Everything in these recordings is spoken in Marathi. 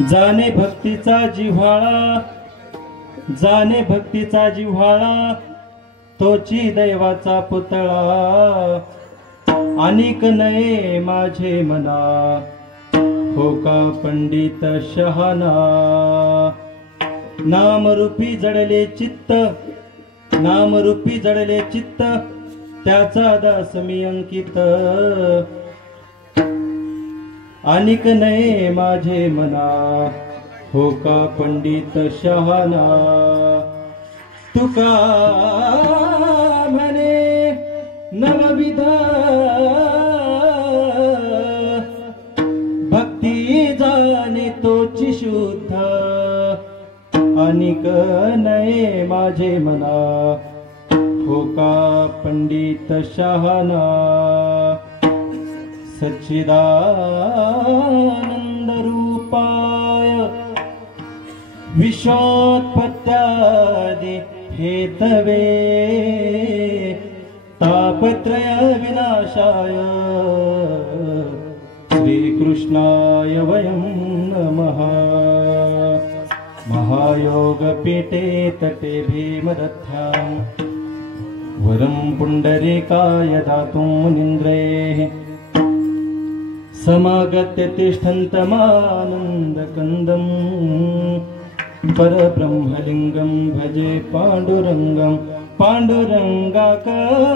जाणे भक्तीचा जिव्हाळा, जाणे भक्तीचा जिव्हाळा, तोची दैवाचा पुतळा, अनिक नये माझे मना, हो का पंडित शहाणा. नामरूपी जडले चित्त, नामरूपी जडले चित्त, त्याचा दास मी अंकित, अनिक नये माझे मना, हो का पंडित शहाणा. तुका म्हणे नवविध भक्ती जाणे तोची शुद्ध, अनिक नये माझे मना, हो का पंडित शहाणा. सच्चिदानंद रूपाय विश्वोत्पत्त्यादि हेतवे, तापत्रय विनाशाय श्रीकृष्णाय वयं नमः. महायोगपीठे तटे भीमदत्त्यां वरं पुण्डरीकाय दातुं मुनीन्द्रैः, समागत्य तिष्ठन्तमानन्दकन्दं, परब्रह्मलिङ्गं भजे पाण्डुरङ्गं, पाण्डुरङ्गाकरो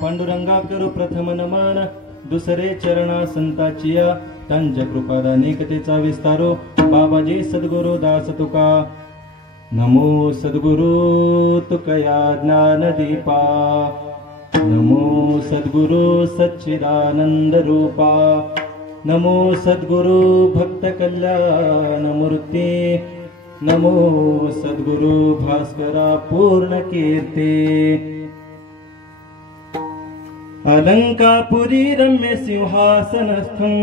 पांडुरंगाकरू प्रथम नमन, दुसरे चरणा संताचिया, त्यांच्या कृपादानिकतेचा विस्तारो, बाबाजी सद्गुरु दास तुका. नमो सद्गुरु तुकया ज्ञानदीपा, नमो सद्गुरु सच्चिदानंद रूपा, नमो सद्गुरु भक्त कल्याण मूर्ती, नमो सद्गुरु भास्करा पूर्ण कीर्ती. अलंकापुरी रम्य सिंहासनस्थं,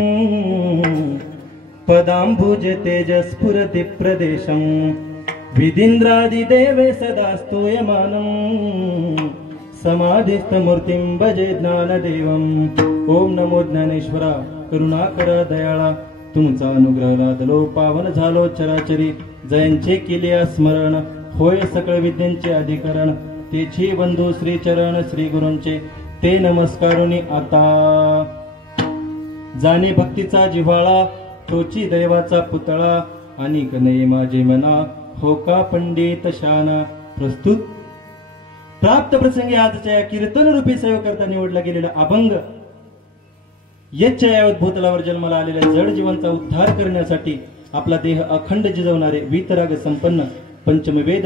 पदांबुज तेजस्फुरति प्रदेशं, विदीन्द्रादिदेवे सदा स्तूयमानं, समाधिस्थमूर्तिं भजे ज्ञानदेवं. ओम नमो ज्ञानेश्वरा, करुणाकरा दयाळा, तुमचा अनुग्रह लादलो पावन झालो चराचरी. जयांचे केले स्मरण, होय सकळ विद्यांचे अधिकरण, तेची बंधू श्री चरण श्री गुरूंचे, ते नमस्कारुनी आता. जाणे भक्तीचा जिव्हाळा, तोची दैवाचा पुतळा, अनिक नये माझे मना, हो का पंडित शहाणा. प्रस्तुत प्राप्त प्रसंगी आजच्या या कीर्तन रूपी सेवेकरता निवडला गेलेला अभंग, यच्च्या भूतलावर जन्माला आलेल्या जड जीवांचा उद्धार करण्यासाठी आपला देह अखंड जिजवणारे वीतराग संपन्न पंचमवेद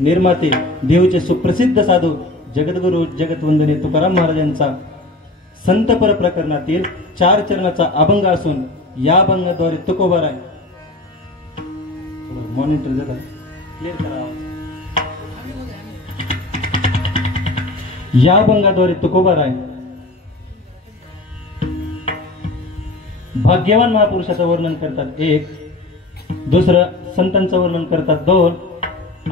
निर्माते देवचे सुप्रसिद्ध साधू जगद्गुरु जगतवंदनीय तुकाराम महाराजांचा संतपर प्रकरणातील 4 चरणाचा अभंग असून या अभंगाद्वारे तुकोबाराय मॉनिटर जरा क्लिअर करा. या अभंगाद्वारे तुकोबाराय भाग्यवान महापुरुषाचं वर्णन करतात 1, दुसरं संतांचं वर्णन करतात 2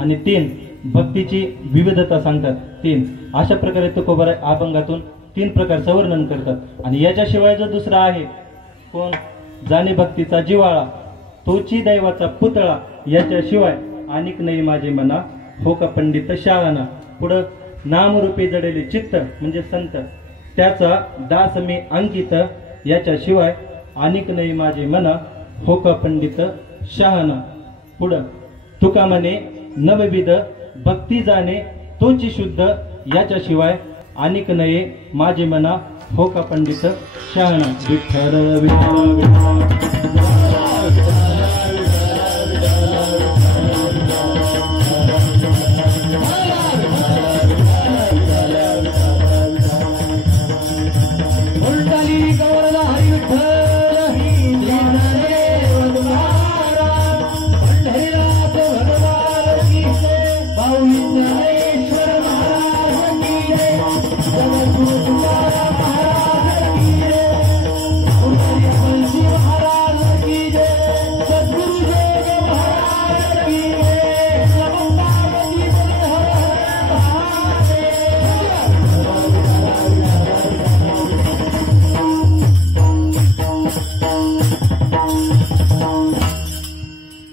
आणि 3 भक्तीची विविधता सांगतात 3. अशा प्रकारे तुकोबाराय अभंगातून 3 प्रकारचं वर्णन करतात. आणि याच्याशिवाय जो दुसरा आहे कोण जाणे भक्तीचा जिवाळा, तोची दैवाचा पुतळा, याच्याशिवाय अनेक नाही माझे मना, हो का पंडित शहाणा. पुढं नामरूपे जडेले चित्त म्हणजे संत, त्याचा दास मी अंकित, याच्याशिवाय अनेक नाही माझे मना, हो का पंडित शहाणा. पुढं तुका म्हणे नवविध भक्ती जाणे तोची शुद्ध, याच्याशिवाय अनेक नये माझे मना, हो का पंडित शहाणा. विठ्ठल विठ्ठल विठ्ठल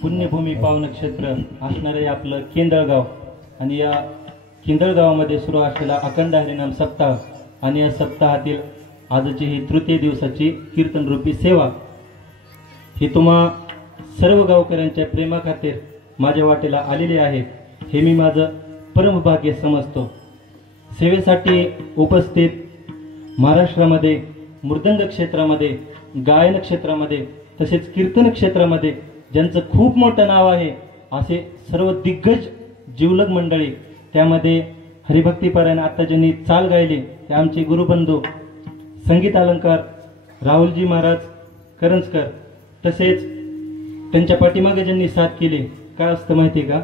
पुण्यभूमी पावन क्षेत्र असणारे आपलं केंदळगाव, आणि या केंदळगावामध्ये सुरू असलेला अखंड हरिनाम सप्ताह, आणि या सप्ताहातील आजची ही तृतीय दिवसाची कीर्तन रूपी सेवा ही तुम्हा सर्व गावकऱ्यांच्या प्रेमाखातीर माझ्या वाटेला आलेली आहे, हे मी माझं परमभाग्य समजतो. सेवेसाठी उपस्थित महाराष्ट्रामध्ये मृदंग क्षेत्रामध्ये, गायन क्षेत्रामध्ये, तसेच कीर्तन क्षेत्रामध्ये ज्यांचं खूप मोठं नाव आहे असे सर्व दिग्गज जिवलग मंडळी, त्यामध्ये हरिभक्तीपरायण आता ज्यांनी चाल गायली ते आमचे गुरुबंधू संगीत अलंकार राहुलजी महाराज करंजकर, तसेच त्यांच्या पाठीमागे ज्यांनी साथ केली. काय असतं माहिती का,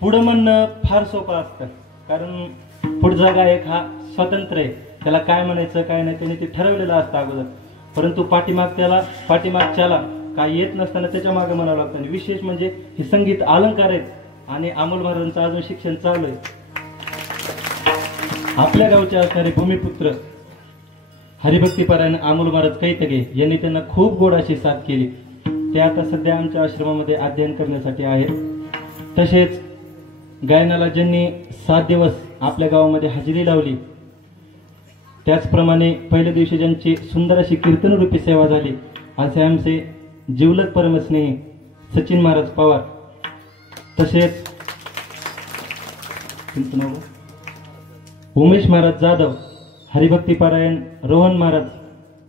पुढं म्हणणं फार सोपं असतं, कारण पुढचा गायक हा स्वतंत्र आहे, त्याला काय म्हणायचं काय नाही त्याने ते ठरवलेलं असतं अगोदर, परंतु पाठीमागच्याला काय येत नसताना त्याच्या मागे म्हणावं लागतं. आणि विशेष म्हणजे हे संगीत अलंकार आहेत, आणि अमोल महाराजांचं अजून शिक्षण चालू आहे. आपल्या गावचे असणारे भूमिपुत्र हरिभक्तीपरायण अमोल महाराज कैतगे यांनी त्यांना खूप गोड अशी साथ केली. ते आता सध्या आमच्या आश्रमामध्ये अध्ययन करण्यासाठी आहेत. तसेच गायनाला ज्यांनी 7 दिवस आपल्या गावामध्ये हजेरी लावली, त्याचप्रमाणे पहिल्या दिवशी ज्यांची सुंदर अशी कीर्तनरूपी सेवा झाली असे आमचे जिवलग परमस्नेही सचिन महाराज पवार, तसेच उमेश महाराज जाधव, हरिभक्तीपरायण रोहन महाराज,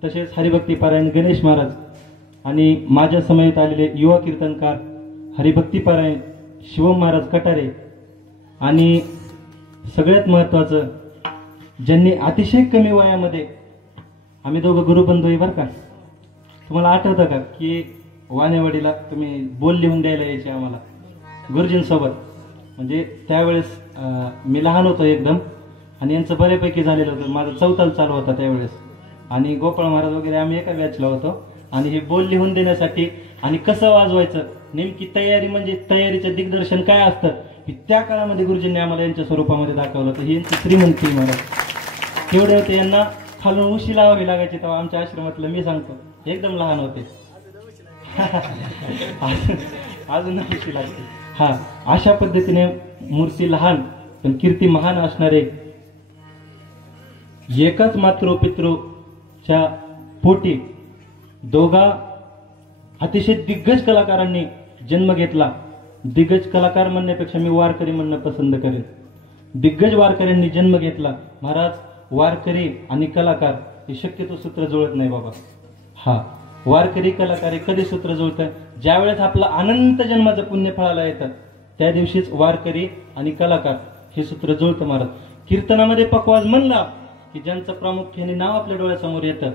तसेच हरिभक्तीपरायण गणेश महाराज, आणि माझ्या समयेत आलेले युवा कीर्तनकार हरिभक्तीपरायण शिवम महाराज कटारे, आणि सगळ्यात महत्त्वाचं ज्यांनी अतिशय कमी वयामध्ये, आम्ही दोघं गुरुबंधू आहे बरं का, तुम्हाला आठवतं का की वानेवाडीला तुम्ही बोल लिहून द्यायला यायचे आम्हाला गुरुजींसोबत, म्हणजे त्यावेळेस मी लहान होतो एकदम, आणि यांचं बऱ्यापैकी झालेलं होतं, माझा 4था चालू होता त्यावेळेस, आणि गोपाळ महाराज वगैरे आम्ही एका बॅचला होतो. आणि हे बोल लिहून देण्यासाठी आणि कसं वाजवायचं नेमकी तयारी, म्हणजे तयारीचं दिग्दर्शन काय असतं त्या काळामध्ये गुरुजींनी आम्हाला यांच्या स्वरूपामध्ये दाखवलं. तर ही यांची श्रीमंती महाराज तेवढे होते, यांना खालून उशी लावावी लागायची तेव्हा आमच्या आश्रमातलं, मी सांगतो एकदम लहान होते अजून उशी लागते. हा, अशा पद्धतीने मूर्ती लहान पण कीर्ती महान असणारे एकाच मातृपितृच्या पोटी दोघा अतिशय दिग्गज कलाकारांनी जन्म घेतला. दिग्गज कलाकार म्हणण्यापेक्षा मी वारकरी म्हणणं पसंत करेन. दिग्गज वारकऱ्यांनी जन्म घेतला. महाराज, वारकरी आणि कलाकार हे शक्यतो सूत्र जुळत नाही बाबा. हा, वारकरी कलाकार हे कधी सूत्र जुळतं? ज्यावेळेस आपलं अनंत जन्माचं पुण्य फळाला येतं त्या दिवशीच वारकरी आणि कलाकार हे सूत्र जुळतं. महाराज, कीर्तनामध्ये पकवाज म्हणला की ज्यांचं प्रामुख्याने नाव आपल्या डोळ्यासमोर येतं,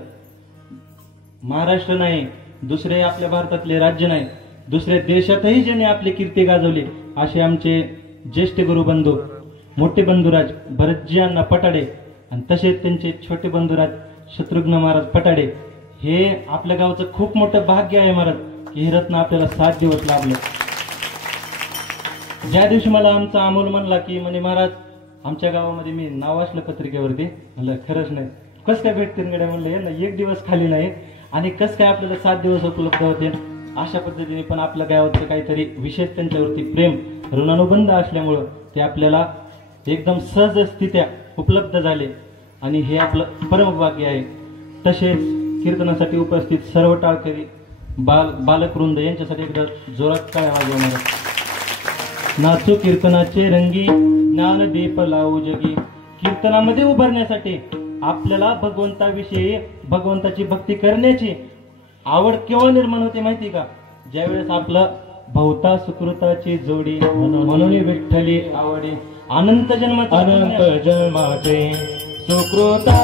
महाराष्ट्र नाही, दुसरे आपल्या भारतातले राज्य नाही, दुसऱ्या देशातही ज्यांनी आपली कीर्ती गाजवली असे आमचे ज्येष्ठ गुरुबंधू मोठे बंधुराज भरतजी अण्णा पटाडे आणि तसेच त्यांचे छोटे बंधुराज शत्रुघ्न महाराज पटाडे. हे आपल्या गावचं खूप मोठं भाग्य आहे महाराज की हे रत्न आपल्याला 7 दिवस लाभलं. ज्या दिवशी मला आमचा अमोल म्हणला की म्हणे महाराज आमच्या गावामध्ये मी नाव असलं पत्रिकेवरती, म्हणलं खरंच नाही, कसं काय भेटतील गड्या, म्हणलं यांना 1 दिवस खाली नाही आणि कसं काय आपल्याला 7 दिवस उपलब्ध होते अशा पद्धतीने पण आपल्या गावाचं काहीतरी विशेष त्यांच्यावरती प्रेम ऋणानुबंध असल्यामुळं ते आपल्याला एकदम सहजस्थित्या उपलब्ध झाले आणि हे आपलं परमभाग्य आहे. तसेच कीर्तनासाठी उपस्थित सर्व टाळकरी बालकवृंद यांच्यासाठी एकदा जोरात काय वाजवणार. नाचू कीर्तनाचे रंगी ज्ञानदीप लावू जगी. कीर्तनामध्ये उभारण्यासाठी आपल्याला भगवंताविषयी भगवंताची भक्ती करण्याची आवड केव्हा निर्माण होते माहिती का? ज्यावेळेस आपलं भवता सुकृताची जोडी म्हणून विठ्ठली आवडी. अनंत जन्माचे सुकृता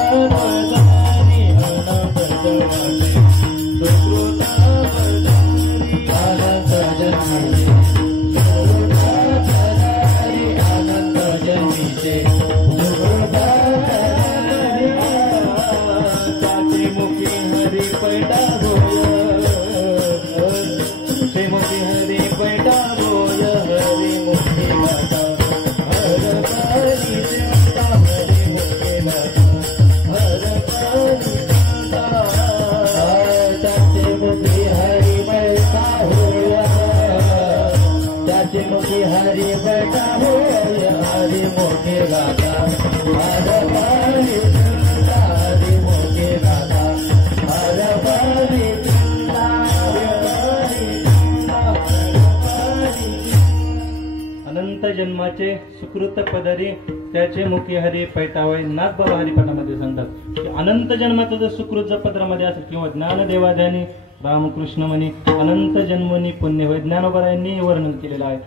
अनंत जन्माचे सुकृत पदरी त्याचे मुखी हरी पैटावय. नाथबाबा हरिपाठामध्ये सांगतात की अनंत जन्माचं जर सुकृत पत्रामध्ये असेल किंवा ज्ञानदेवाध्यानी रामकृष्ण म्हणी अनंत जन्मनी पुण्य होय ज्ञानोबरायांनी वर्णन केलेलं आहे.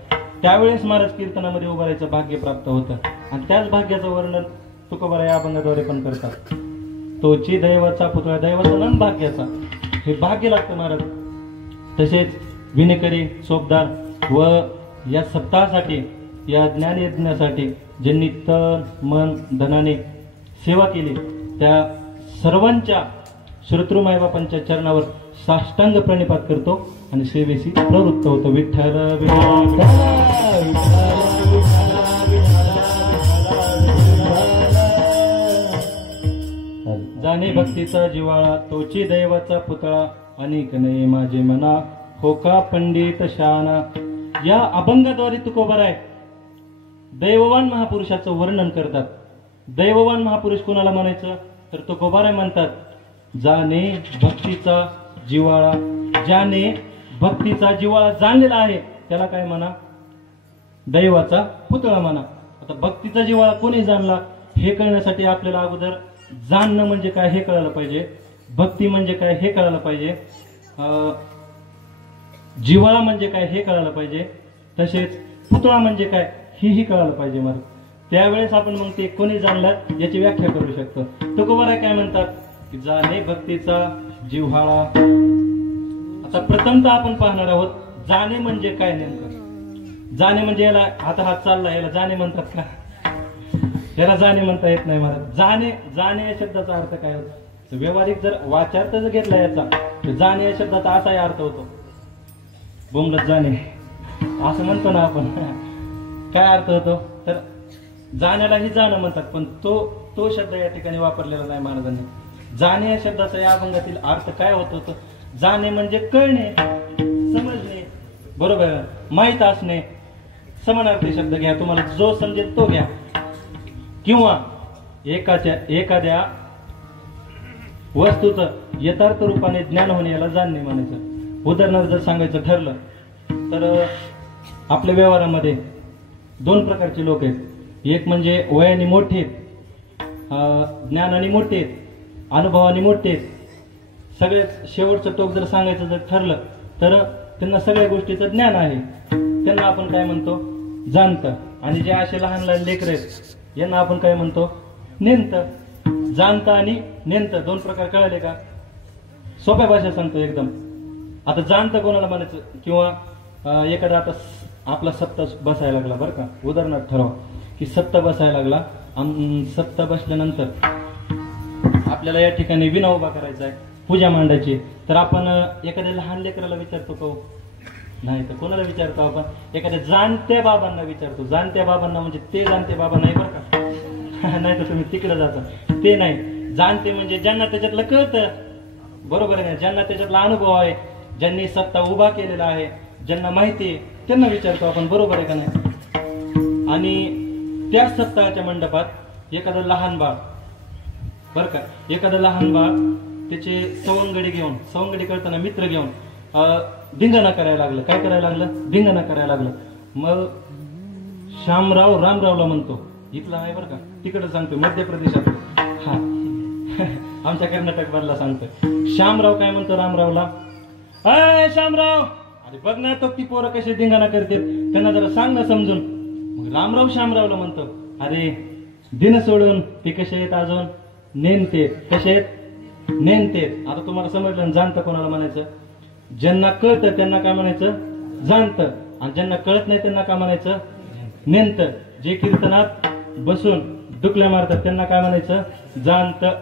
त्यावेळेस महाराज कीर्तनामध्ये उभारायचं भाग्य प्राप्त होतं आणि त्याच भाग्याचं वर्णन तुकोबरा या अभंगाद्वारे पण करतात. तोची दैवाचा पुतळा दैवाचा नन भाग्याचा हे भाग्य लागतं महाराज. तसेच विनेकरी चोपदार व या सप्ताहासाठी या ज्ञानयज्ञासाठी ज्यांनी तन मन धनाने सेवा केली त्या सर्वांच्या श्रोतृ मायबापांच्या चरणावर साष्टांग प्रणिपात करतो आणि सेवेशी प्रवृत्त होतो. विठ्ठल जाणे भक्तीचा जिवाळा तोची दैवाचा पुतळा अनेक नाही माझे मना होका पंडित शाना. या अभंगाद्वारे तुकोबराय दैववान महापुरुषाचं वर्णन करतात. दैववान महापुरुष कोणाला म्हणायचं तर तुकोबराय म्हणतात जाणे भक्तीचा जिवाळा. ज्याने भक्तीचा जिवाळा जाणलेला आहे त्याला काय म्हणा दैवाचा पुतळा म्हणा. आता भक्तीचा जिवाळा कोणी जाणला हे कळण्यासाठी आपल्याला अगोदर जाणणं म्हणजे काय हे कळायला पाहिजे. भक्ती म्हणजे काय हे कळायला पाहिजे. जिवाळा म्हणजे काय हे कळायला पाहिजे. तसेच पुतळा म्हणजे काय हेही कळायला पाहिजे. मग त्यावेळेस आपण मग ते कोणी जाणलं याची व्याख्या करू शकतो. तुकोबराय काय म्हणतात की जाणे भक्तीचा जिव्हाळा. आता प्रथमतः आपण पाहणार आहोत जाणे म्हणजे काय नेमकं. जाणे म्हणजे याला आता हात चालला याला जाणे म्हणतात का? याला जाणे म्हणता येत नाही मला. जाणे जाणे या शब्दाचा अर्थ काय होतो व्यवहारिक जर वाचार्थ जर घेतला याचा तर जाणे या शब्दाचा असाही अर्थ होतो बोंबलत जाणे असं म्हणतो ना आपण. काय अर्थ होतो तर जाण्यालाही जाणं म्हणतात पण तो शब्द या ठिकाणी वापरलेला नाही महाराजांनी. जाणे या शब्दाचा या अभंगातील अर्थ काय होतो जाणे म्हणजे कळणे समजणे बरोबर माहित असणे. समानार्थी शब्द घ्या तुम्हाला जो समजेल तो घ्या किंवा एखाद्या वस्तूचं यथार्थ रूपाने ज्ञान होणे याला जाणणे म्हणायचं. उदाहरणार्थ जर सांगायचं ठरलं तर आपल्या व्यवहारामध्ये 2 प्रकारचे लोक आहेत. एक म्हणजे वयाने मोठे ज्ञानाने मोठे अनुभवाने मोठे. सगळ्यात शेवटचं टोक जर सांगायचं जर ठरलं तर त्यांना सगळ्या गोष्टीचं ज्ञान आहे त्यांना आपण काय म्हणतो जाणत. आणि जे असे लहान लहान लेकर आहेत यांना आपण काय म्हणतो नेंत. जाणतं आणि नेंत 2 प्रकार कळले का? सोप्या भाषा सांगतो एकदम. आता जाणतं कोणाला म्हणायचं किंवा एखादा आता आपला सप्ताह बसायला लागला बरं का. उदाहरणार्थ ठरवा की सप्ताह बसायला लागला. सप्ताह बसल्यानंतर आपल्याला या ठिकाणी विना उभा करायचा आहे पूजा मांडायची तर आपण एखाद्या लहान लेकराला विचारतो का नाही तर कोणाला विचारतो आपण एखाद्या जाणत्या बाबांना विचारतो. जाणत्या बाबांना म्हणजे ते जाणते बाबा नाही बरं का नाही तर तुम्ही तिकडे जाता ते नाही. जाणते म्हणजे ज्यांना त्याच्यातलं कळतं बरोबर आहे. ज्यांना त्याच्यातला अनुभव आहे, ज्यांनी सत्ता उभा केलेला आहे, ज्यांना माहिती आहे, त्यांना विचारतो आपण, बरोबर आहे का नाही. आणि त्या सप्ताहाच्या मंडपात एखादं लहान बाळ, बर का, एखादं लहान बाळ त्याचे सवंगडी करताना मित्र घेऊन धिंगाणा करायला लागलं. काय करायला लागलं? धिंगाणा करायला लागलं. मग श्यामराव रामरावला म्हणतो, इथला आहे बरं का, तिकडं सांगतो मध्य प्रदेशात, हा आमच्या कर्नाटक मधला सांगतोय. श्यामराव काय म्हणतो रामरावला, अय श्यामराव, अरे बघ ना तो ती पोरं कसे धिंगाणा करते, त्यांना जरा सांग ना समजून. मग रामराव श्यामरावला म्हणतो, अरे दिन सोडून ते कसे आहेत अजून नेमते, कसे आहेत नेमते. आता तुम्हाला समजलं, जाणतं कोणाला म्हणायचं? ज्यांना कळतं त्यांना काय म्हणायचं? जाणतं. आणि ज्यांना कळत नाही त्यांना काय म्हणायचं? नेमतं. जे कीर्तनात बसून डुकल्या मारतात त्यांना काय म्हणायचं? जाणतं.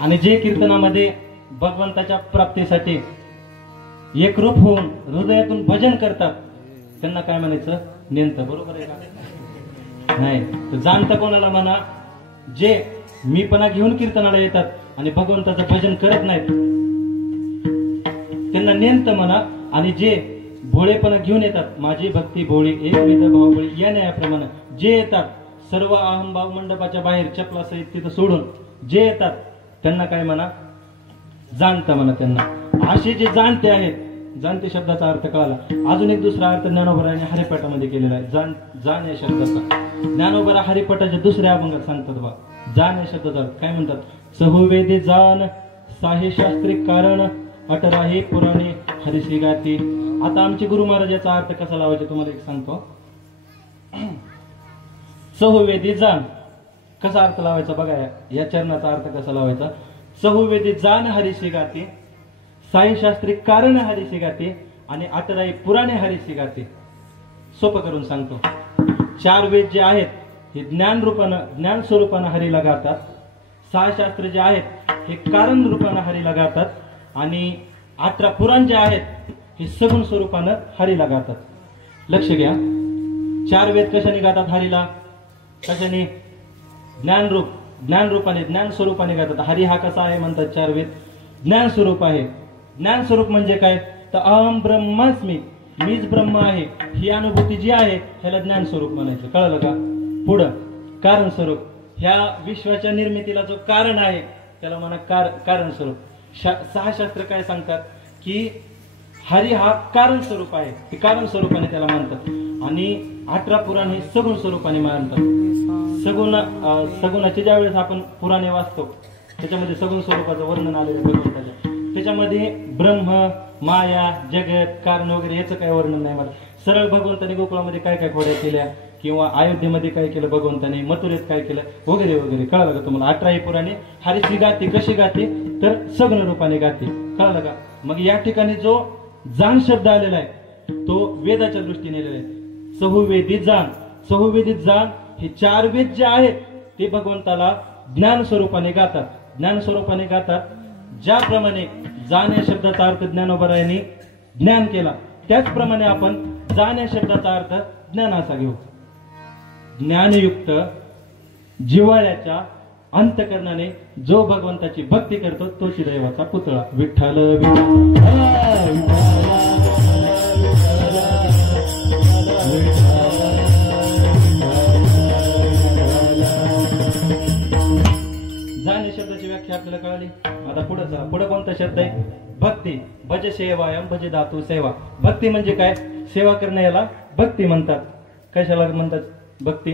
आणि जे कीर्तनामध्ये भगवंताच्या प्राप्तीसाठी एकरूप होऊन हृदयातून भजन करतात त्यांना काय म्हणायचं? नेमतं. बरोबर आहे का? नाही. तर जाणतं कोणाला म्हणा? जे मीपणा घेऊन कीर्तनाला येतात आणि भगवंताचं भजन करत नाहीत त्यांना नेमतं म्हणा. आणि जे भोळेपणा घेऊन येतात, माझी भक्ती भोळी एकविध भावभोळी या न्यायाप्रमाणे जे येतात, सर्व अहंभाव मंडपाच्या बाहेर चपला सहित तिथं सोडून जे येतात त्यांना काय म्हणा? जाणतं म्हणा. त्यांना असे जे जाणते आहेत, जाणते शब्दाचा अर्थ कळाला. अजून एक दुसरा अर्थ ज्ञानोबराने हरिपाठामध्ये केलेला आहे. जाण या शब्दाचा ज्ञानोबरा हरिपाठाच्या दुसऱ्या अभंगात सांगतात बा. जाण या शब्दाचा काय म्हणतात? चहुवेदी जाण साहे शास्त्री कारण अटराही पुराणे हरिश्री गाती. आता आमचे गुरु महाराज याचा अर्थ कसा लावायचा तुम्हाला एक सांगतो. चहुवेदी जाण कसा अर्थ लावायचा बघा, या चरणाचा अर्थ कसा लावायचा? चहुवेदी जाण हरिश्री गाती, साई शास्त्री कारण हरिश्री गाते आणि अटराई पुराणे हरिश्री गाते. सोपं करून सांगतो. 4 वेद जे आहेत हे ज्ञान रूपानं, ज्ञान स्वरूपानं हरीला गातात. 6 शास्त्र जे आहेत हे कारण रूपानं हरीला गातात. आणि 18 पुराण जे आहेत हे सगुण स्वरूपानं हरीला गातात. लक्ष घ्या. 4 वेद कशाने गातात हरीला? कशाने? ज्ञानरूप, ज्ञान रूपाने, ज्ञान स्वरूपाने गातात. हरी हा कसा आहे म्हणतात? 4 वेद ज्ञान स्वरूप आहे. ज्ञान स्वरूप म्हणजे काय? तर अहम ब्रह्मास्मी, मीच ब्रह्म आहे ही अनुभूती जी आहे ह्याला ज्ञान स्वरूप म्हणायचं. कळलं का? पुढं कारण स्वरूप, ह्या विश्वाच्या निर्मितीला जो कारण आहे त्याला म्हणा कारण स्वरूप. 6 शास्त्र काय सांगतात? की हरी हा कारण स्वरूप आहे, हे कारण स्वरूपाने त्याला मानतात. आणि 18 पुराण हे सगुण स्वरूपाने मानतात. सगुणाचे ज्या वेळेस आपण पुराणे वाचतो त्याच्यामध्ये सगुण स्वरूपाचं वर्णन आलेलं भगवंताच्या. त्याच्यामध्ये ब्रह्म, माया, जगत, कारण वगैरे याचं काही वर्णन नाही मला. सरळ भगवंताने गोकुळामध्ये काय काय खोड्या केल्या किंवा अयोध्येमध्ये काय केलं भगवंताने, मथुरेत काय केलं वगैरे वगैरे. कळलं का तुम्हाला? 18 पुराणे हरीची गाते कशी गाते? तर सगुण रूपाने गाते. कळलं का? मग या ठिकाणी जो जाण शब्द आलेला आहे तो वेदाच्या दृष्टीने आलेला आहे. चहुवेदी जाण, चहुवेदी जाण हे 4 वेद जे आहेत ते भगवंताला ज्ञान स्वरूपाने गातात. ज्ञान स्वरूपाने गातात. ज्याप्रमाणे जाण या शब्दाचा अर्थ ज्ञानोबरायांनी ज्ञान केला त्याचप्रमाणे आपण जाण या शब्दाचा अर्थ ज्ञान असा घेऊ. ज्ञानयुक्त जिव्हाळ्याच्या अंतकरणाने जो भगवंताची भक्ती करतो तोच दैवाचा पुतळा. विठ्ठल जाण या शब्दाची व्याख्या आपल्याला कळाली. आता पुढे चला. पुढे कोणता शब्द आहे? भक्ती. भज सेवायम भज धातू सेवा. भक्ती म्हणजे काय? सेवा करणं याला भक्ती म्हणतात. कशाला म्हणतात भक्ती?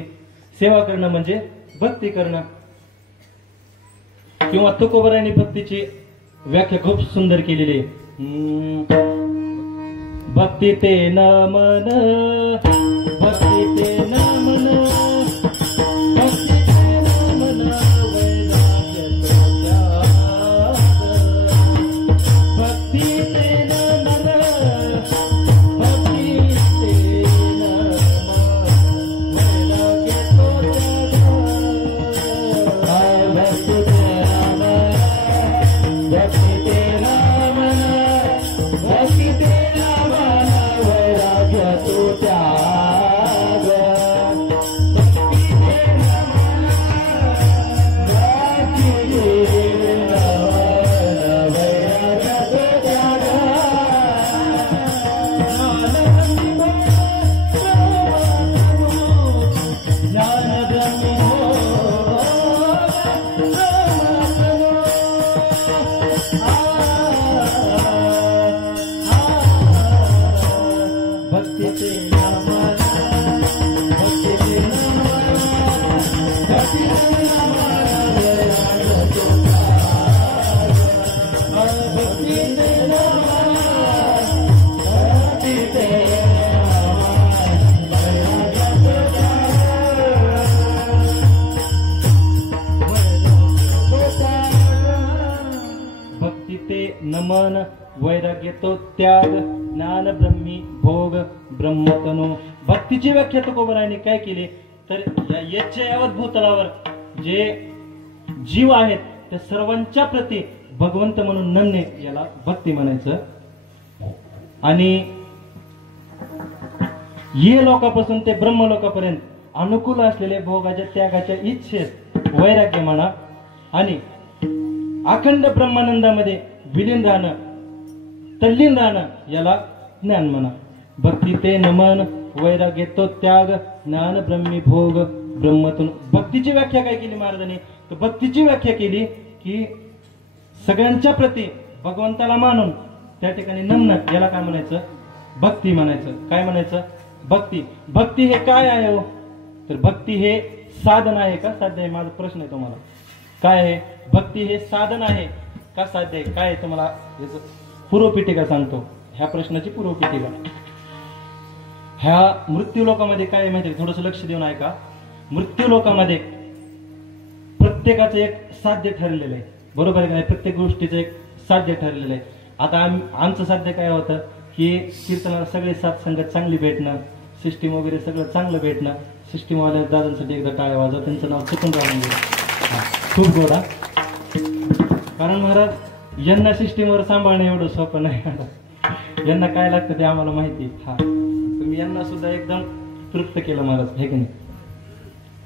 सेवा करणं म्हणजे भक्ती करणं. किंवा तुकोबरायांनी भक्तीची व्याख्या खूप सुंदर केलेली आहे. भक्ती ते न मन, भक्ती ते न मन, भक्ती ते न मन, भक्ती ते न मन, भक्ती ते न मन, भक्ती ते नमन, वैराग्य तो त्याग, ज्ञान ब्रह्मी भोग ब्रह्मतनो. भक्तीची व्याख्या तुकोबरायांनी काय केली तर याच्या यावत भूतलावर जे जीव आहेत त्या सर्वांच्या प्रती भगवंत म्हणून नमणे याला भक्ती म्हणायचं. आणि ये लोकापासून ते ब्रह्मलोकापर्यंत अनुकूल असलेले भोगाच्या त्यागाच्या इच्छेस वैराग्य म्हणा. आणि अखंड ब्रह्मानंदामध्ये विलीन राहणं तल्लीन राहणं याला ज्ञान म्हणा. भक्ती ते नमन, वैराग्य तो त्याग, ज्ञान ब्रह्मी भोग ब्रह्मतून. भक्तीची व्याख्या काय केली महाराजांनी तर भक्तीची व्याख्या केली की सगळ्यांच्या प्रती भगवंताला मानून त्या ठिकाणी नमन याला काय म्हणायचं भक्ती म्हणायचं. काय म्हणायचं भक्ती. भक्ती हे काय आहे हो तर भक्ती हे साधन आहे का साध्य आहे. माझा प्रश्न आहे तुम्हाला काय आहे भक्ती हे साधन आहे का साध्य आहे काय आहे तुम्हाला याचं पूर्वपीठिका सांगतो. ह्या प्रश्नाची पूर्वपीठिका. ह्या मृत्यू लोकामध्ये काय माहिती थोडस लक्ष देऊन ऐका. मृत्यू लोकामध्ये प्रत्येकाचं एक साध्य ठरलेलं आहे बरोबर आहे का नाही. प्रत्येक गोष्टीचं एक साध्य ठरलेलं आहे. आता आमचं साध्य काय होतं की कीर्तनाला सगळे साथ संगत चांगली भेटणं, सिस्टीम वगैरे सगळं चांगलं भेटणं. सिस्टीमवाल्या दादांसाठी एकदा टाळ्या वाजवा, त्यांचं नाव चुकून राहून गेलं. खूप गोडा. कारण महाराज यांना सिस्टीमवर सांभाळणं एवढं सोपं नाही. यांना काय लागतं ते आम्हाला माहिती. हा तुम्ही यांना सुद्धा एकदम तृप्त केलं महाराज हे की नाही.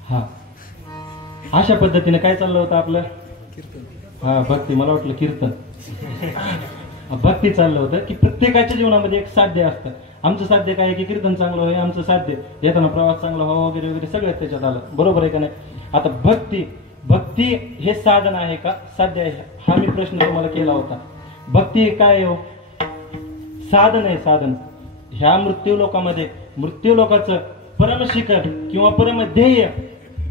हा अशा पद्धतीने काय चाललं होतं आपलं हा भक्ती. मला वाटलं कीर्तन. भक्ती चाललं होतं की प्रत्येकाच्या जीवनामध्ये एक साध्य असतं. आमचं साध्य काय आहे की कीर्तन चांगलं होय आमचं साध्य, येताना प्रवास चांगला हो वगैरे वगैरे सगळं त्याच्यात आलं बरोबर आहे का नाही. आता भक्ती हे साधन आहे का साध्य आहे हा मी प्रश्न तुम्हाला केला होता. भक्ती काय हो साधन आहे साधन. ह्या मृत्यू लोकामध्ये मृत्यू लोकाचं परमशिखर किंवा परमध्येय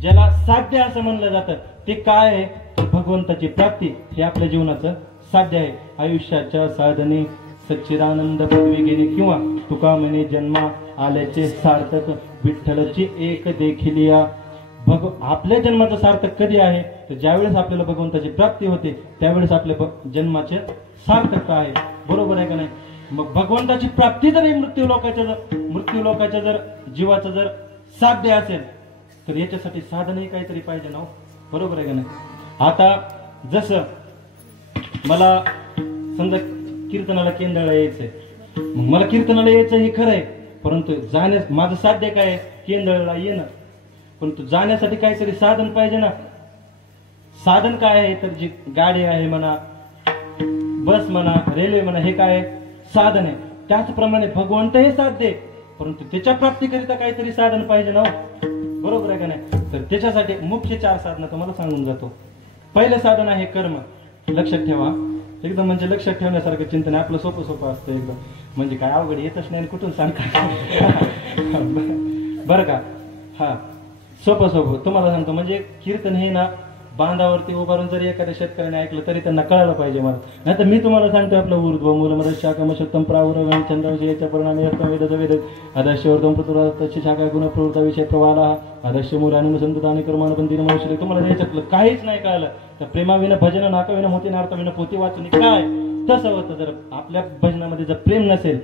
ज्याला साध्य असं म्हणलं जातं ते काय आहे तर भगवंताची प्राप्ती हे आपल्या जीवनाचं साध्य आहे. आयुष्याच्या साधने सच्चिदानंद पदवी घेणे किंवा तुका म्हणे जन्मा आल्याचे सार्थक विठ्ठलची एक देखील या. आपल्या जन्माचं सार्थक कधी आहे तर ज्यावेळेस आपल्याला भगवंताची प्राप्ती होते त्यावेळेस आपल्या जन्माचे सार्थकता आहे बरोबर आहे का नाही. मग भगवंताची प्राप्ती जर मृत्यू लोकाच्या जर जीवाचं जर साध्य असेल तर याच्यासाठी साधनही काहीतरी पाहिजे ना बरोबर आहे का नाही. आता जसं मला समजा कीर्तनाला केंद्राला यायचंय मग मला कीर्तनाला यायचं हे खरं आहे परंतु जाण्यास माझं साध्य काय आहे केंद्राला येणं. परंतु जाण्यासाठी काहीतरी साधन पाहिजे ना. साधन काय आहे तर जी गाडी आहे म्हणा बस म्हणा रेल्वे म्हणा हे काय साधन आहे. त्याचप्रमाणे भगवंत हे साध्य आहे परंतु त्याच्या प्राप्तीकरिता काहीतरी साधन पाहिजे ना बरोबर आहे का नाही. तर त्याच्यासाठी मुख्य 4 साधनं तुम्हाला सांगून जातो. पहिलं साधन आहे कर्म. लक्षात ठेवा एकदम म्हणजे लक्षात ठेवण्यासारखं चिंतन आपलं सोपं असतं एकदम म्हणजे काय अवघड येतच नाही कुठून सांगता बरं का. हा सोपं तुम्हाला सांगतो म्हणजे कीर्तन हे ना बांधावरती उभारून जरी एखाद्या शेतकऱ्याने ऐकलं तरी त्यांना कळायला पाहिजे मला. नाही तर मी तुम्हाला सांगतो आपलं ऊर्ध्व मूलमध्ये शाखा मशक्तम प्रावुर चंद्रांश याच्या परिणामी वेदच वेद आदर्शवर्धम पृथ्वी शाखा गुण प्रवृत्ता विषय प्रवाला आदर्श मूर्यानुसंधान कर्मानुबंधीन मनुष्य. तुम्हाला याच्यातलं काहीच नाही कळालं तर प्रेमाविना भजन नाकाविना होती नार्थविना पोती वाचून काय तसं होतं. जर आपल्या भजनामध्ये जर प्रेम नसेल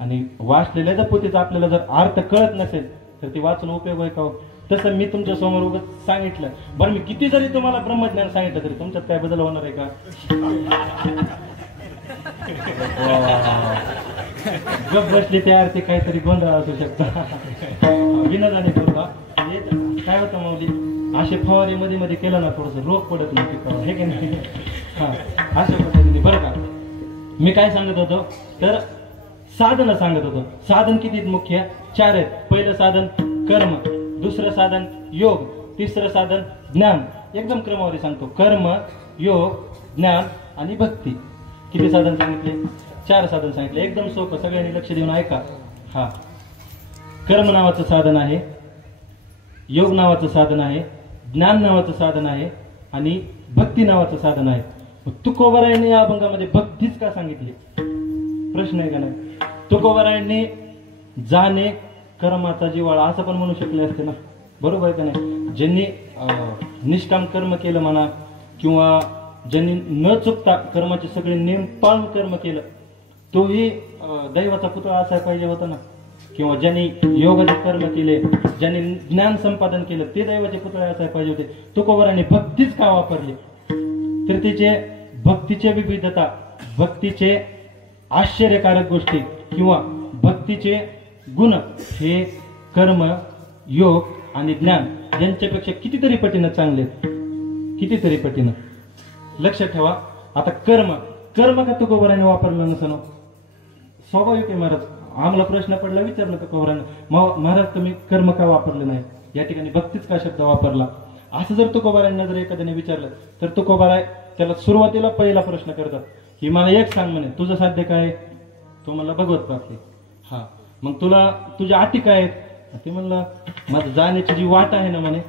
आणि वाचलेल्या जर पोतीचा आपल्याला जर अर्थ कळत नसेल तर ती वाचून उपयोग आहे का. तसं मी तुमच्या समोर उगाच सांगितलं बरं मी किती जरी तुम्हाला ब्रह्मज्ञान सांगितलं तरी तुमच्यात काय बदल होणार आहे का. गप बसली त्या अर्थी काहीतरी गोंधळ असू शकता विनोदाने करता. काय होतं माऊली असे फवारे मध्ये केलं ना थोडस रोग पडत नाही पिकावर हे की नाही. हा अशा पद्धतीने बरं का मी काय सांगत होतो तर साधन सांगत होतो. साधन किती मुख्य 4 आहेत. पहिलं साधन कर्म, दुसरं साधन योग, तिसरं साधन ज्ञान. एकदम क्रमवारी सांगतो कर्म योग ज्ञान आणि भक्ती. किती साधन सांगितले 4 साधन सांगितले. एकदम सोपं सगळ्यांनी लक्ष देऊन ऐका. हा कर्म नावाचं साधन आहे, योग नावाचं साधन आहे, ज्ञान नावाचं साधन आहे आणि भक्ती नावाचं साधन आहे. तुकोबारायांनी या अभंगामध्ये भक्तीच का सांगितली? प्रश्न आहे का नाही? तुकोबारायांनी जाणे कर्माचा जिव्हाळा असं पण म्हणू शकले असते ना, बरोबर आहे का नाही? ज्यांनी निष्काम कर्म केलं म्हणा, किंवा ज्यांनी न चुकता कर्माचे सगळे नेम पाळून कर्म केलं, तोही दैवाचा पुतळा असायला पाहिजे होता ना. किंवा ज्यांनी योगाचे कर्म केले, ज्यांनी ज्ञान संपादन केलं, ते दैवाचे पुतळे असायला पाहिजे होते. तुकोबारांनी भक्तीच का वापरली? तर तिचे भक्तीचे विविधता, भक्तीचे आश्चर्यकारक गोष्टी किंवा भक्तीचे गुण हे कर्म, योग आणि ज्ञान यांच्यापेक्षा कितीतरी पटीनं चांगले, कितीतरी पटीनं. लक्षात ठेवा. आता कर्म का तुकोबारांनी वापरलं नसणं? स्वाभाविक आहे महाराज. आम्हाला प्रश्न पडला, विचारलं तुकोबारांनी, महाराज तुम्ही कर्म का वापरलं नाही, या ठिकाणी भक्तीच का शब्द वापरला? असं जर तुकोबारांना जर एखाद्याने विचारलं तर तुकोबाराय त्याला सुरुवातीला पहिला प्रश्न करतात की मला एक सांग म्हणे, तुझं साध्य काय? तो म्हणला भगवत प्राप्ती. हा, मग तुला तुझ्या अटी काय आहेत? ते म्हणलं माझी जाण्याची जी वाट आहे ना म्हणे,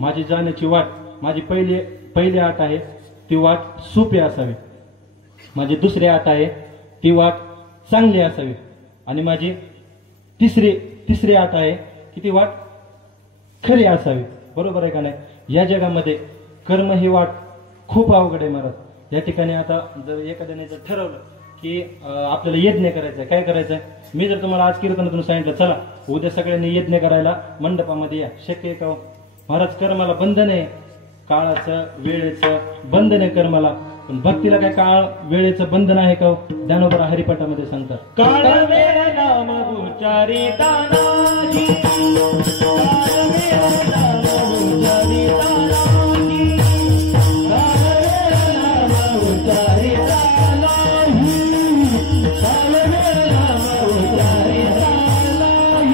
माझी जाण्याची वाट, माझी पहिली आट आहे ती वाट सोपी असावी, माझी दुसरी आट आहे ती वाट चांगली असावी, आणि माझी तिसरी आट आहे की ती वाट खरी असावी. बरोबर आहे का नाही? या जगामध्ये कर्म ही वाट खूप अवघड आहे महाराज. या ठिकाणी आता जर एखाद्याने जर ठरवलं की आपल्याला यज्ञ करायचंय, काय करायचंय? मी जर तुम्हाला आज कीर्तनातून सांगितलं चला उद्या सगळ्यांनी यज्ञ करायला मंडपामध्ये या, शक्य आहे का हो? महाराज कर्माला बंधन आहे, काळाचं वेळेचं बंधन आहे कर्माला, पण भक्तीला काय काळ वेळेचं बंधन आहे का? ज्ञानोबा हरिपाठामध्ये सांगतात, काळ वेळ नाम उच्चारिता नाही, काळ वेळ नाम उच्चारिता नाही, काळ वेळ नाम उच्चारिता नाही, काळ वेळ नाम उच्चारिता नाही.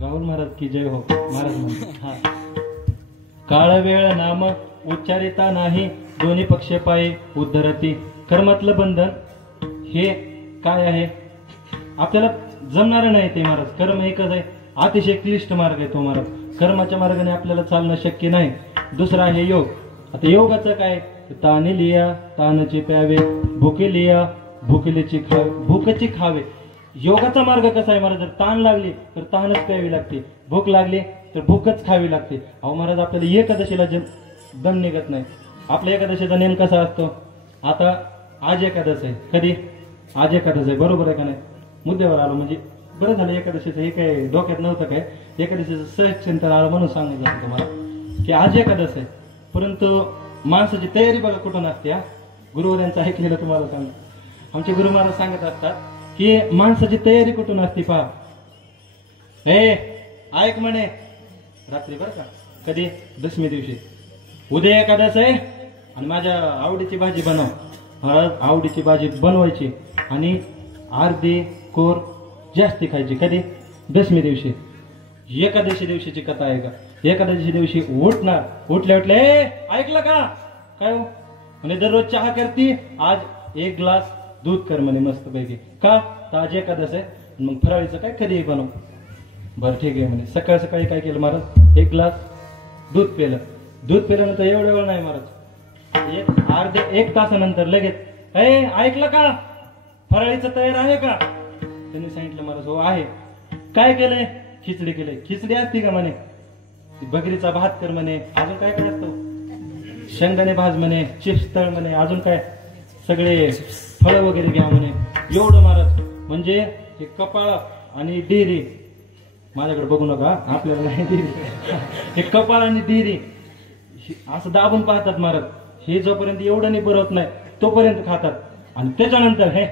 राहुल महाराज की जय हो. महाराज म्हणतात, काळ वेळ नाम उच्चारिता नाही, दोन्ही पक्ष पायी उद्धरती. कर्मातलं बंधन हे काय आहे? आपल्याला जमणार नाही ते महाराज. कर्म एकच आहे, अतिशय क्लिष्ट मार्ग आहे तो महाराज. कर्माच्या मार्गाने आपल्याला चालणं शक्य नाही. दुसरा आहे योग. आता योगाचं काय? ताने लिया तानचे प्यावे, भुके लिया भूकची खावे. योगाचा मार्ग कसा आहे महाराज? जर ताण लागली तर ताणच प्यावी लागते, भूक लागली तर भूकच खावी लागते. अहो महाराज, आपल्याला एकादशीला दम निघत नाही. आपल्या एकादशीचा नेम कसा असतो? आता आज एकादश आहे, कधी? आज एकादश आहे, बरोबर आहे का नाही? मुद्द्यावर आलो म्हणजे बरं झालं. एकादशीचं हे काय डोक्यात नव्हतं काय? एकादशीचं सहज चिंतन आलं म्हणून सांगितलं तुम्हाला की आज एकादश आहे. परंतु माणसाची तयारी बघा कुठून असते. गुरुवारांचं ऐकलेलं तुम्हाला सांग. आमचे गुरु महाराज सांगत असतात की माणसाची तयारी कुठून असते पहा. ऐक म्हणे रात्री बरं का, कधी? दशमी दिवशी. उद्या एकादश आहे आणि माझ्या आवडीची भाजी बनव. महाराज आवडीची भाजी बनवायची आणि अर्धी कोर जास्ती खायची. कधी? दशमी दिवशी. एकादशी दिवशीची कथा आहे का? एकादशी दिवशी उठणार, उठल्या ऐकलं का? काय हो म्हणजे दररोज चहा करती, आज एक ग्लास दूध कर म्हणे मस्त पैकी. का? तर आज एकादश आहे. मग फराळीचं काय कधीही बनव. बरं ठीक आहे म्हणे. सकाळ सकाळी काय केलं महाराज, एक ग्लास दूध पेलं. दूध पेल्यानंतर एवढं वेळ नाही महाराज, एक तासानंतर लगेच, ऐकलं का, फराळीचं तयार आहे का? त्यांनी सांगितलं महाराज हो आहे. काय केलंय? खिचडी केलंय. खिचडी असती का म्हणे, बकरीचा भात कर म्हणे, अजून काय काय असतो, शेंगदाणे भाज म्हणे, चिप्स तळ म्हणे, अजून काय सगळे फळं वगैरे घ्या म्हणे. एवढं महाराज, म्हणजे हे कपाळ आणि डेरी, माझ्याकडे बघू नका आपल्याला नाही डेरी, हे कपाळ आणि डेरी असं दाबून पाहतात महाराज. हे जोपर्यंत एवढं नाही बरवत नाही तोपर्यंत खातात. आणि त्याच्यानंतर हे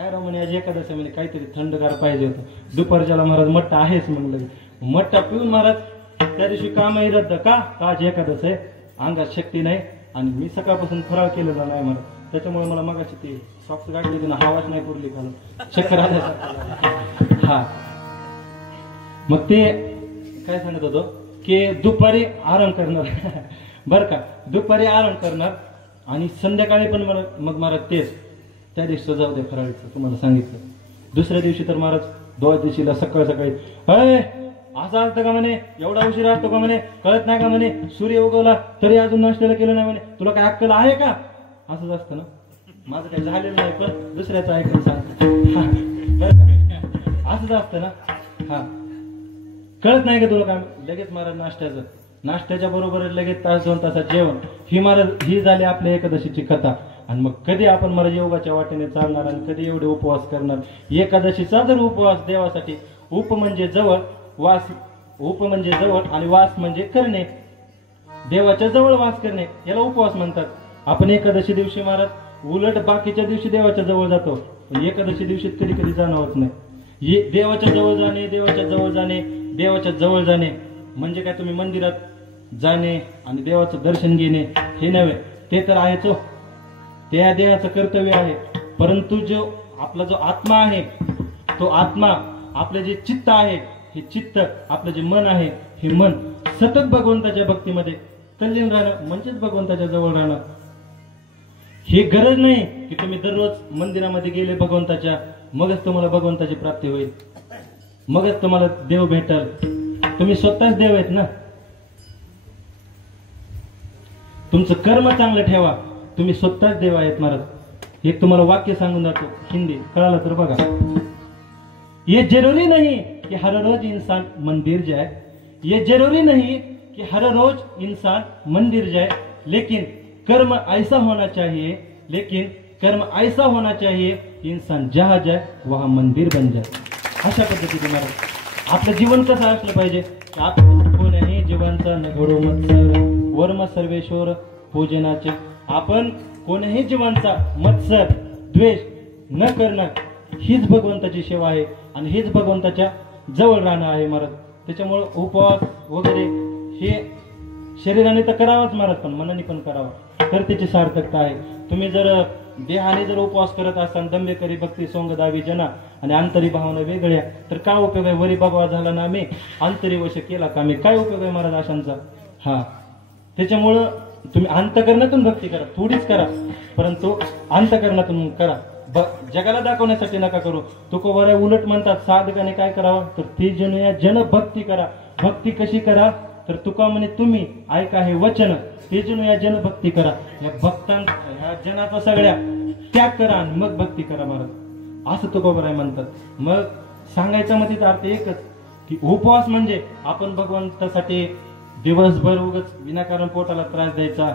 राव म्हणे आज एकादशी म्हणे काहीतरी थंडगार पाहिजे होतं. दुपारच्याला महाराज मट्टा आहेच म्हणलं, मट्टा पिऊन महाराज त्या दिवशी कामही रद्द. का? आज एकादश आहे, अंगात शक्ती नाही आणि मी सकाळपासून फराळ केलेला नाही महाराज. त्याच्यामुळे मला मगाशी ते सॉक्स गाठले ना, हवाच नाही पुरली खालून, चक्कर आल्या. हा मग ते काय सांगत होतो की दुपारी आराम करणार बर का, दुपारी आराम करणार आणि संध्याकाळी पण मग महाराज तेच त्या दिवशी जाऊ दे फराळीचं तुम्हाला सांगितलं. दुसऱ्या दिवशी तर महाराज द्वादशीला सकाळ सकाळी असं असतं का म्हणे, एवढा उशीर असतो का म्हणे, कळत नाही का म्हणे, सूर्य उगवला तरी अजून नाश्त्याला केलं नाही म्हणे, तुला काय अक्कल आहे का? असंच असतं ना. माझं काही झालेलं नाही पण दुसऱ्याचं ऐकून सांगतो असंच असतं ना. हा कळत नाही का तुला काय? लगेच महाराज नाश्त्याच्या बरोबर लगेच तास 2 तासात जेवण. ही महाराज ही झाली आपल्या एकादशीची कथा. आणि मग कधी आपण महाराज योगाच्या वाटेने चालणार आणि कधी एवढे उपवास करणार. एकादशीचा जर उपवास देवासाठी, उप म्हणजे जवळ, वास, उप म्हणजे जवळ आणि वास म्हणजे करणे, देवाच्या जवळ वास करणे, याला उपवास म्हणतात. आपण एकादशी दिवशी महाराज उलट बाकीच्या दिवशी देवाच्या जवळ जातो, पण एकादशी दिवशी कधी कधी जाणवत नाही. देवाच्या जवळ जाणे, देवाच्या जवळ जाणे, देवाच्या जवळ जाणे म्हणजे काय, तुम्ही मंदिरात जाणे आणि देवाचं दर्शन घेणे हे नव्हे, ते तर आहेच हो, त्या देवाचं कर्तव्य आहे. परंतु जो आपला जो आत्मा आहे, तो आत्मा, आपले जे चित्त आहे, हे चित्त, आपलं जे मन आहे, हे मन सतत भगवंताच्या भक्तीमध्ये तल्लीन राहणं म्हणजेच भगवंताच्या जवळ राहणं. ही गरज नाही की तुम्ही दररोज मंदिरामध्ये गेले भगवंताच्या, मगच तुम्हाला भगवंताची प्राप्ती होईल, मगच तुम्हाला देव भेटल. तुम्ही स्वतःच देव आहेत ना. तुमचं कर्म चांगलं ठेवा, तुम्ही स्वतःच देव आहेत महाराज. एक तुम्हाला वाक्य सांगून जातो, हिंदी कळालं तर बघा. ये जरूरी नहीं कि हर रोज इंसान मंदिर जाए, ये जरूरी नहीं कि हर रोज इंसान मंदिर जाए, लेकिन कर्म ऐसा होना चाहिए, लेकिन कर्म ऐसा होना चाहिए इंसान जहां जाए वहां मंदिर बन जाए. अशा पद्धतीने महाराज आपलं जीवन कसं असलं पाहिजे. आपण कोणीही जीवांचा नघडो मत्सर वर्म सर्वेश्वर पूजनाचे. आपण कोणीही जीवांचा मत्सर द्वेष न करणं हीच भगवंताची सेवा आहे आणि हीच भगवंताच्या जवळ राहणं आहे महाराज. त्याच्यामुळे उपवास वगैरे हे शरीराने तर करावाच महाराज, पण मनाने पण करावा, तर त्याची सार्थकता आहे. तुम्ही जर देहाने जर उपवास करत असाल, दंबे करी भक्ती सोंग दावी जना आणि अंतरी भावना वेगळ्या, तर काय उपयोग आहे. वरी बाबा झाला ना मी, अंतरी वश केला का मी, काय उपयोग आहे महाराज अशांचा. हा त्याच्यामुळं तुम्ही अंतकरणातून भक्ती करा, थोडीच करा, परंतु अंतकरणातून करा. जगाला दाखवण्यासाठी नका करू. तुकोबारा उलट म्हणतात साधकाने काय करावं, तर ती जन भक्ती करा. भक्ती कशी करा, तर तुका म्हणे तुम्ही ऐका हे वचन, ते जण या जन भक्ती करा. या ह्या जनाचा सगळ्या त्याग करा आणि मग भक्ती करा महाराज, असं तुकोबाराय म्हणतात. मग सांगायचा मग तिचा अर्थ एकच की उपवास म्हणजे आपण भगवंतासाठी दिवसभर उगाच विनाकारण पोटाला त्रास द्यायचा,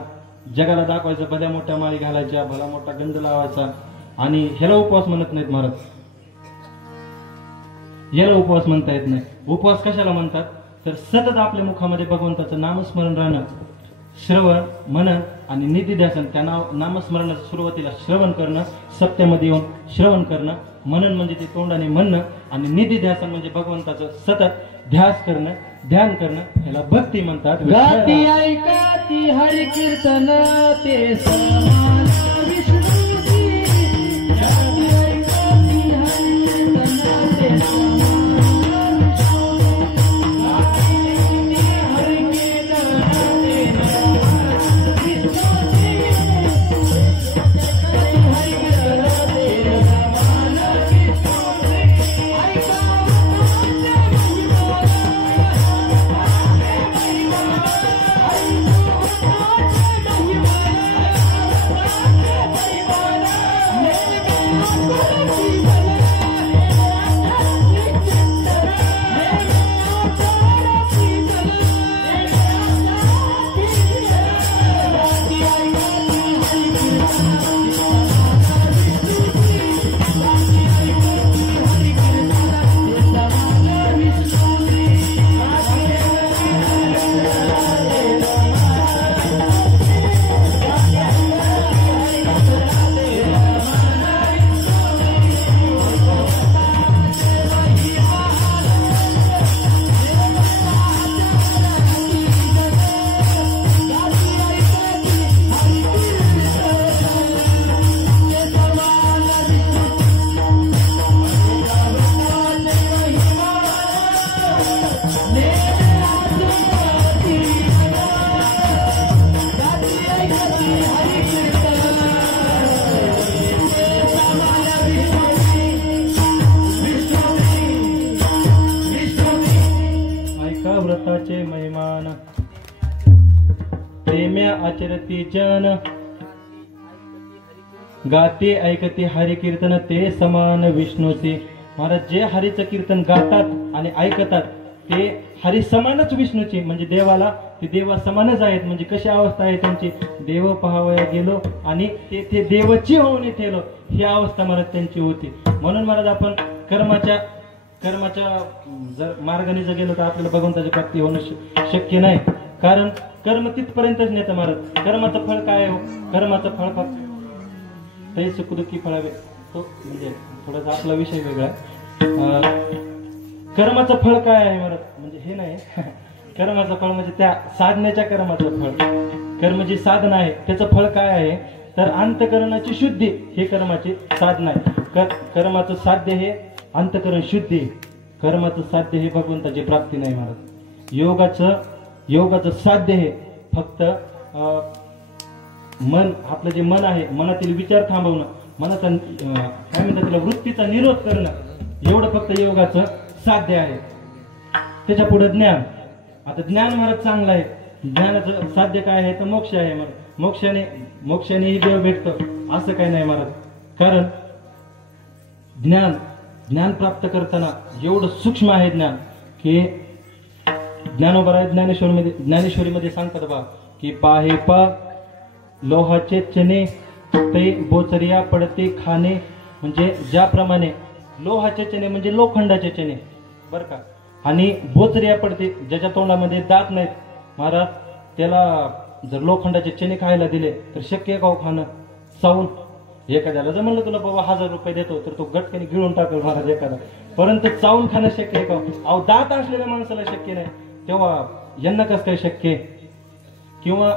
जगाला दाखवायचं, भल्या मोठ्या माळी घालायच्या, भला मोठा गंध लावायचा, आणि ह्याला उपवास म्हणत नाहीत महाराज. याला उपवास म्हणता येत नाही. उपवास कशाला म्हणतात, तर सतत आपल्या मुखामध्ये भगवंताचं नामस्मरण राहणं, श्रवण, मनन आणि निधिध्यासन. त्या नामस्मरणाच्या सुरुवातीला श्रवण करणं, सत्यामध्ये येऊन श्रवण करणं, मनन म्हणजे ते तोंडाने म्हणणं, आणि निधिध्यासन म्हणजे भगवंताचं सतत ध्यास करणं, ध्यान करणं, ह्याला भक्ती म्हणतात. गाती ऐकाती हरि कीर्तन ते समान विष्णूची, गाती ऐकाती हरि कीर्तन ते समान नामाचे महिमान प्रेम्या आचरती जन गाते ऐकते हरी कीर्तन ते समान विष्णूचे. महाराज जे हरीचं कीर्तन गातात आणि ऐकतात ते हरी समानच विष्णूचे, म्हणजे देवाला ते देवा समानच आहेत. म्हणजे कशी अवस्था आहे त्यांची, देव पहावया गेलो आणि ते देवची होऊन ठेलो, ही अवस्था महाराज त्यांची होती. म्हणून महाराज आपण कर्माच्या जर मार्गाने जर गेलो तर आपल्याला भगवंताची प्राप्ती होणं शक्य नाही. कारण कर्म तिथपर्यंतच नेतं महाराज. कर्माचं फळ काय हो? कर्माचं फळ फक्त ते सुखदुःखी फळावे, तो म्हणजे थोडासा आपला विषय वेगळा आहे. कर्माचं फळ काय आहे महाराज? म्हणजे हे नाही कर्माचं फळ म्हणजे त्या साधनेच्या कर्माचं फळ. कर्म जी साधना आहे त्याचं फळ काय आहे तर अंतकरणाची शुद्धी हे कर्माची साधना आहे. कर्माचं साध्य हे अंतकरण शुद्धी, कर्माचं साध्य हे भगवंताची प्राप्ती नाही महाराज. योगाचं साध्य हे फक्त मन, आपलं जे मन आहे मनातील विचार थांबवणं, मनाचा काय म्हणतात त्याला वृत्तीचा निरोध करणं, एवढं फक्त योगाचं साध्य आहे. त्याच्या पुढे ज्ञान. आता ज्ञान महाराज चांगलं आहे. ज्ञानाचं साध्य काय आहे तर मोक्ष आहे महाराज. मोक्षानेही देव भेटतो असं काही नाही महाराज. कारण ज्ञान प्राप्त करताना एवढं सूक्ष्म आहे ज्ञान की ज्ञानोबा ज्ञानेश्वरीमध्ये सांगतात बा की पाहे पा लोहाचे चणे ते बोचरिया पडते खाणे. म्हणजे ज्याप्रमाणे लोहाचे चणे म्हणजे लोखंडाचे चणे बर का, आणि बोचरिया पडते ज्याच्या तोंडामध्ये दात नाहीत महाराज, त्याला जर लोखंडाचे चणे खायला दिले तर शक्य का खाणं? चावून एखाद्याला जर म्हणलं तुला बाबा 1000 रुपये देतो तर तो गटकनी गिळून टाकेल महाराज एखादा, परंतु चावून खाणं शक्य आहे का? अहो दात असलेल्या माणसाला शक्य नाही, तेव्हा यांना कसं काय शक्य? किंवा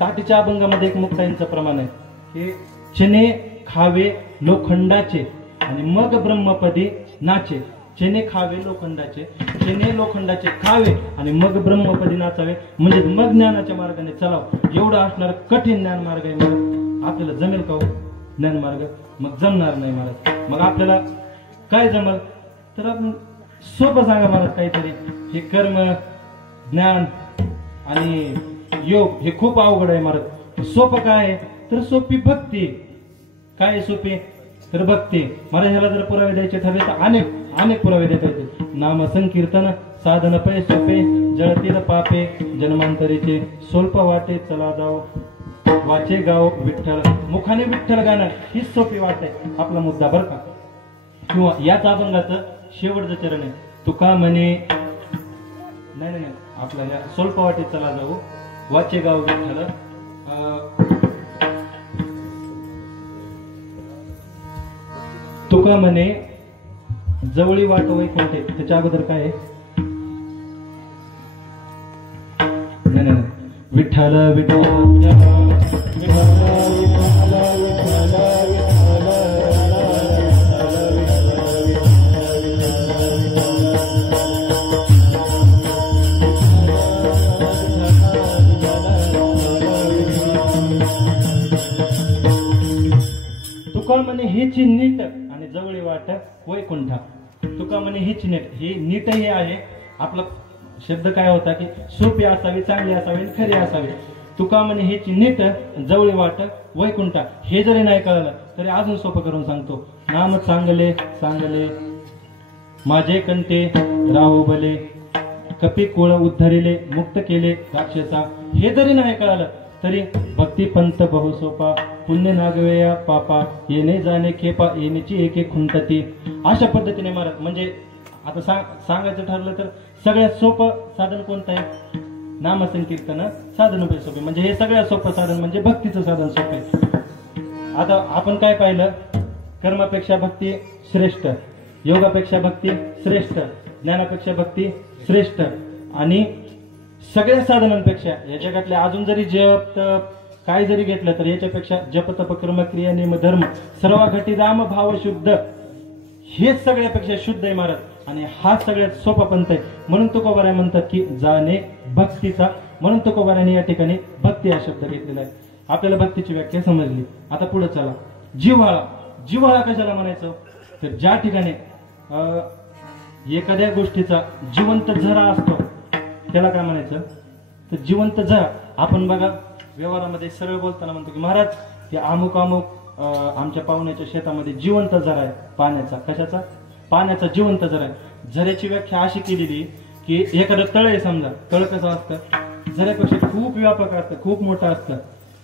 ताटीच्या अभंगामध्ये एक मुक्ताईंचं प्रमाण आहे की चणे खावे लोखंडाचे आणि मग ब्रह्मपदी नाचे. चणे खावे लोखंडाचे, चणे लोखंडाचे खावे आणि मग ब्रह्मपदी नाचावे, म्हणजे मग ज्ञानाच्या मार्गाने चालाव. एवढं असणार कठीण ज्ञान मार्ग आहे महाराज. आपल्याला जमेल का ज्ञान मार्ग? मग जमणार नाही महाराज. मग आपल्याला काय जमल तर आपण सोपं सांगा महाराज काहीतरी. हे कर्म, ज्ञान आणि योग हे खूप अवघड आहे महाराज. सोपं काय आहे तर सोपी भक्ती. काय आहे सोपी तर भक्ती. महाराज ह्याला जर पुरावे द्यायचे ठरले तर अनेक पुरावे देता येते. नाम संकीर्तन साधन पै सोपे जळतील पापे जन्मांतरीचे स्वल्प वाटे चला जाओ वाचे गाव विठ्ठल. मुखाने विठ्ठल गाणं हीच सोपी वाट आहे आपला मुद्दा बर का. किंवा याच अभंगाचं शेवटचं चरण आहे तुका म्हणे नाही आपला या स्वल्प वाटे चला जाऊ वाचे गाव विठ्ठल. तुका म्हणे जवळी वाट वैकुंठे. त्याच्या अगोदर काय आहे? नाही विठ्ठल विठ्ठल तुका म्हणे हीच नीट आणि जवळी वाट वैकुंठा. तुका म्हणे हीच नीट, ही नीट हे आहे आपला शब्द काय होता की सोपी असावी, चांगली असावी, खरी असावी. तुका म्हणे हीच नीट जवळी वाट वैकुंठा. हे जरी नाही कळलं तरी अजून सोपं करून सांगतो. नाम चांगले चांगले माझे कंटे राहू भले कपी कुळ उद्धरिले मुक्त केले राक्षसा. हे जरी नाही कळलं तरी भक्ती पंत बहु सोपा पुण्य नागवेया पापा येणे जाणे खेपा येण्याची एके खुंटती. अशा पद्धतीने महाराज म्हणजे आता सांगायचं ठरलं तर सगळ्यात सोपं साधन कोणतं आहे? नामसंकीर्तन साधन सोपे. म्हणजे हे सगळ्यात सोपं साधन म्हणजे भक्तीचं साधन सोपे. आता आपण काय पाहिलं? कर्मापेक्षा भक्ती श्रेष्ठ, योगापेक्षा भक्ती श्रेष्ठ, ज्ञानापेक्षा भक्ती श्रेष्ठ, आणि सगळ्या साधनांपेक्षा या जगातले अजून जरी जप तप काय जरी घेतलं तर याच्यापेक्षा जप तप कर्म क्रिया नियम धर्म सर्व घटी राम भाव शुद्ध हेच सगळ्यापेक्षा शुद्ध आहे महाराज. आणि हा सगळ्यात सोपा पंथ आहे. म्हणून तुकोबाराय म्हणतात की जाणे भक्तीचा. म्हणून तुकोबाराने या ठिकाणी भक्ती हा शब्द घेतलेला आहे. आपल्याला भक्तीची व्याख्या समजली. आता पुढे चला. जिव्हाळा. जिव्हाळा कशाला म्हणायचं तर ज्या ठिकाणी एखाद्या गोष्टीचा जिवंत झरा असतो त्याला काय म्हणायचं तर जिवंत झरा. आपण बघा व्यवहारामध्ये सरळ बोलताना म्हणतो की महाराज ते अमुक अमुक आमच्या पाहुण्याच्या शेतामध्ये जिवंत झरा आहे पाण्याचा. कशाचा? पाण्याचा जिवंत झरा आहे. झऱ्याची व्याख्या अशी केलेली की एखादं तळ आहे समजा, तळ कसं असतं झऱ्यापेक्षा खूप व्यापक असतं, खूप मोठं असतं.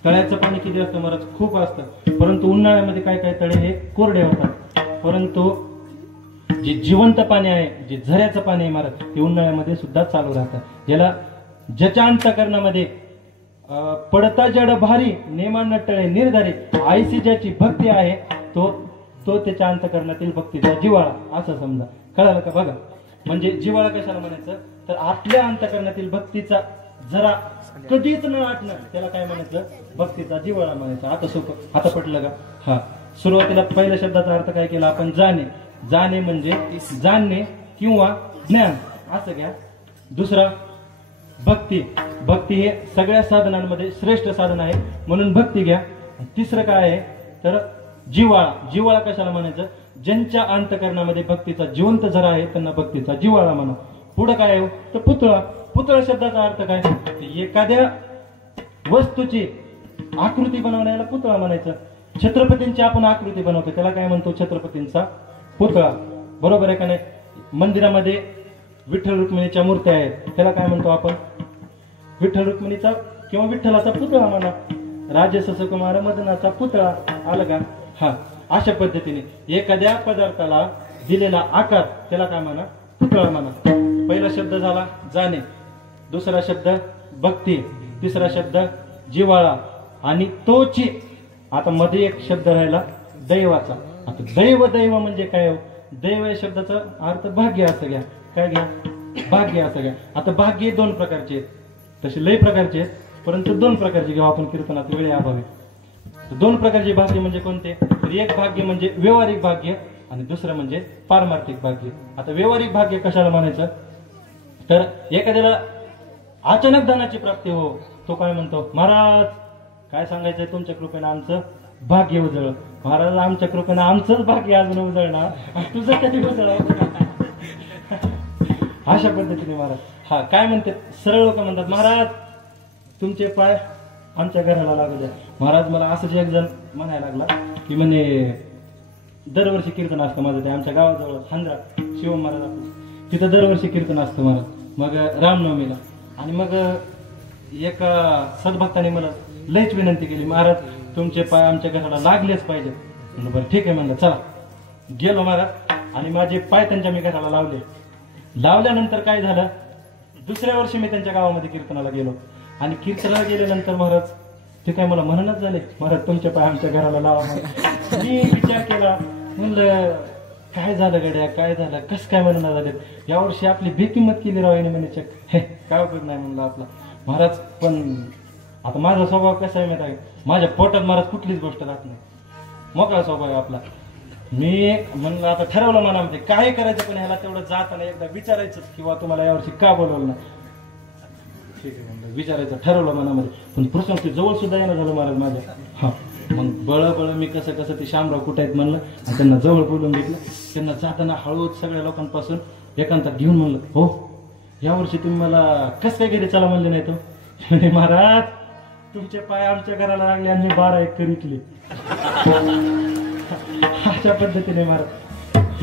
तळ्याचं पाणी किती असतं महाराज? खूप असतं. परंतु उन्हाळ्यामध्ये काय काय तळे हे कोरडे होतात. परंतु जे जिवंत पाणी आहे, जे झऱ्याचं पाणी आहे महाराज, ते उन्हाळ्यामध्ये सुद्धा चालू राहतं. ज्याला ज्याच्या अंतःकरणामध्ये पडता जड भारी नेमान टळे निर्धारी आईसी ज्याची भक्ती आहे तो तो त्याच्या अंतःकरणातील भक्तीचा जिव्हाळा असं समजा. कळालं का? बघा म्हणजे जिव्हाळा कशाला म्हणायचं तर आपल्या अंतःकरणातील भक्तीचा जरा कधीच न आटणं त्याला काय म्हणायचं? भक्तीचा जिव्हाळा म्हणायचा. आता सोपं, आता पटलं का? हा, सुरुवातीला पहिल्या शब्दाचा अर्थ काय केला आपण? जाणे. जाणे म्हणजे जाणणे किंवा ज्ञान असं घ्या. दुसरा भक्ती. भक्ती हे सगळ्या साधनांमध्ये श्रेष्ठ साधन आहे म्हणून भक्ती घ्या. तिसरं काय आहे तर जिव्हाळा. जिव्हाळा कशाला म्हणायचं? ज्यांच्या अंतःकरणामध्ये भक्तीचा जिवंत झरा आहे त्यांना भक्तीचा जिव्हाळा म्हणा. पुढे काय आहे तर पुतळा. पुतळा शब्दाचा अर्थ काय? एखाद्या वस्तूची आकृती बनवण्याला पुतळा म्हणायचं. छत्रपतींची आपण आकृती बनवतो त्याला काय म्हणतो? छत्रपतींचा पुतळा. बरोबर आहे का नाही? मंदिरामध्ये विठ्ठल रुक्मिणीच्या मूर्त्या आहेत त्याला काय म्हणतो आपण? विठ्ठल रुक्मिणीचा किंवा विठ्ठलाचा पुतळा म्हणा. राजेश सुकुमार मदनाचा पुतळा. आलं का? हा, अशा पद्धतीने एखाद्या पदार्थाला दिलेला आकार त्याला काय म्हणा? पुतळा म्हणा. पहिला शब्द झाला जाणे, दुसरा शब्द भक्ती, तिसरा शब्द जिव्हाळा आणि तोची. आता मध्ये एक शब्द राहिला दैवाचा. आता दैव दैव म्हणजे काय? दैव या शब्दाचा अर्थ भाग्य असं घ्या. काय घ्या? भाग्य असं घ्या. आता भाग्य दोन प्रकारचे आहेत, तसे लय प्रकारचे आहेत परंतु दोन प्रकारचे घेऊ आपण कीर्तनात वेळे अभावी. दोन प्रकारचे भाग्य म्हणजे कोणते? तर एक भाग्य म्हणजे व्यवहारिक भाग्य आणि दुसरं म्हणजे पारमार्थिक भाग्य. आता व्यवहारिक भाग्य कशाला म्हणायचं तर एखाद्याला अचानक धनाची प्राप्ती हो, तो काय म्हणतो? महाराज काय सांगायचंय, तुमच्या कृपेनं आमचं भाग्य उजळलं. महाराज आमच्या कृपेनं आमचंच भाग्य अजून उजळणार, तुझं कधी उजळलं? अशा पद्धतीने महाराज हा काय म्हणते? सरळ लोक म्हणतात महाराज तुमचे पाय आमच्या घराला लागू द्या. महाराज मला असंच एक जण म्हणायला लागला की म्हणे दरवर्षी कीर्तन असतं माझं ते आमच्या गावाजवळ हांद्रा शिव महाराज असतो तिथं दरवर्षी कीर्तन असतं महाराज. मग रामनवमीला आणि मग एका सद्भक्ताने मला लयच विनंती केली, महाराज तुमचे पाय आमच्या घराला लागलेच पाहिजे. बरं ठीक आहे म्हणलं, चला. गेलो महाराज आणि माझे पाय त्यांच्या मी घराला लावले. लावल्यानंतर काय झालं, दुसऱ्या वर्षी मी त्यांच्या गावामध्ये कीर्तनाला गेलो आणि कीर्तनाला गेल्यानंतर महाराज ते काय मला म्हणणच झाले, महाराज तुमच्या पाय आमच्या घराला लावा. मी विचार केला, म्हणलं काय झालं गड्या, काय झालं, कसं काय म्हणणं झाले, यावर्षी आपली बेकिंमत केली राव याने म्हणे चक. हे काय उपयोग नाही म्हणलं आपला. महाराज पण आता माझा स्वभाव कसा आहे माहिती आहे, माझ्या पोटात महाराज कुठलीच गोष्ट राहत नाही, मोकळा स्वभाव आहे आपला. मी म्हणलं आता ठरवलं मनामध्ये काय करायचं, पण ह्याला तेवढं जाताना एकदा विचारायचं किंवा तुम्हाला यावर्षी का बोलवलं ना. ठीक आहे म्हणलं, विचारायचं ठरवलं मनामध्ये. पण प्रसंग ते जवळ सुद्धा येणं झालं महाराज माझ्या. हा मग बळ मी कसं ते शामराव कुठे आहेत म्हणलं आणि त्यांना जवळ बोलून घेतलं. त्यांना जाताना हळूच सगळ्या लोकांपासून एकांतात घेऊन म्हणलं, हो यावर्षी तुम्ही मला कसं काय घरी चला म्हणले नाही तो. महाराज तुमचे पाय आमच्या घराला लागले आणि मी 12 एकर विकले. अशा पद्धतीने महाराज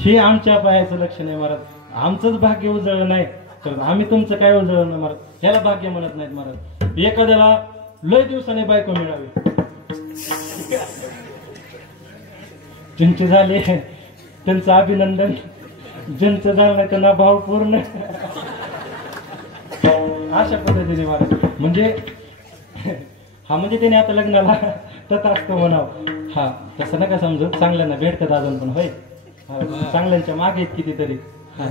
हे आमच्या पायाचं लक्षण आहे महाराज. आमचंच भाग्य उजळलं नाही तर आम्ही तुमचं काय उजळलं ना महाराज, ह्याला भाग्य म्हणत नाहीत महाराज. एखाद्याला लय दिवसाने बायको मिळावी, ज्यांचे झाले त्यांचं अभिनंदन, ज्यांचं झालं नाही त्यांना भावपूर्ण. अशा पद्धतीने महाराज म्हणजे हा म्हणजे त्याने आता लग्नाला तथा असतो म्हणावं. हा तसं नका समजू, चांगल्यांना भेटतात अजून पण होय, चांगल्यांच्या मागे आहेत कितीतरी. हा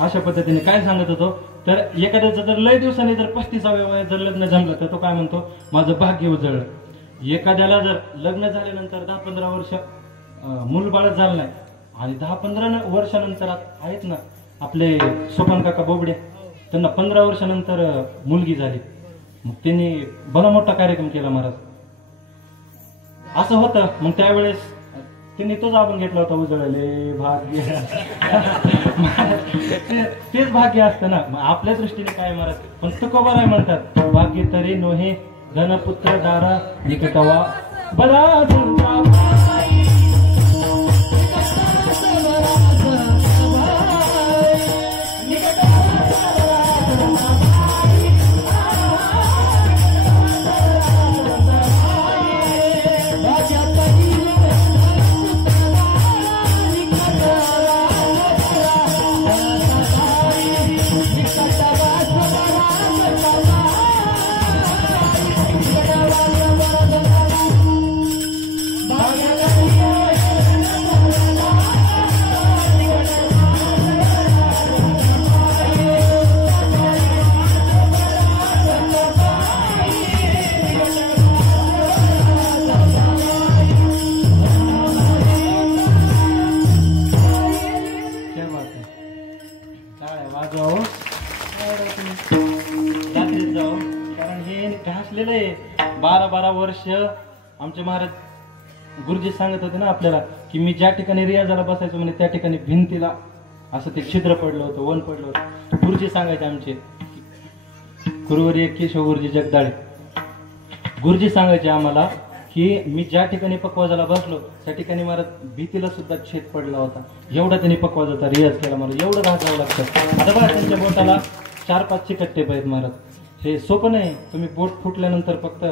अशा पद्धतीने काय सांगत होतो तर एखाद्याचं जर लय दिवसाने जर 35व्या वयात जर लग्न जमलं तर तो काय म्हणतो, माझं भाग्य उजळलं. एखाद्याला जर लग्न झाल्यानंतर 10-15 वर्ष मूलबाळच झालं नाही आणि 10-15 वर्षानंतर आहेत ना आपले सोपान काका बोबडे, त्यांना 15 वर्षानंतर मुलगी झाली. मग त्यांनी भला मोठा कार्यक्रम केला महाराज. असं होतं. मग त्यावेळेस त्यांनी तोच आपण घेतला होता उजळले भाग्य तेच भाग्य असतं ना. मग आपल्या दृष्टीने काय महाराज, पण तुकोबा राय म्हणतात भाग्य तरी नोहे धनपुत्र दारा निकटवा बरा वर्ष आमचे महाराज गुरुजी सांगत होते ना आपल्याला की मी ज्या ठिकाणी रियाजाला बसायचो म्हणजे त्या ठिकाणी भिंतीला असं ते छिद्र पडलं होतं, वन पडलं होतं. गुरुजी सांगायचे आमचे गुरुवर्य केशव गुरुजी जगदाळे गुरुजी सांगायचे आम्हाला की मी ज्या ठिकाणी पकवाजाला बसलो त्या ठिकाणी महाराज भीतीला सुद्धा छेद पडला होता. एवढा त्यांनी पकवाजाचा रियाज केला. मला एवढं घासावं लागतं. आता बघा त्यांच्या बोटाला 4-5 चिकट आहेत महाराज. हे सोपं नाही. तुम्ही बोट फुटल्यानंतर फक्त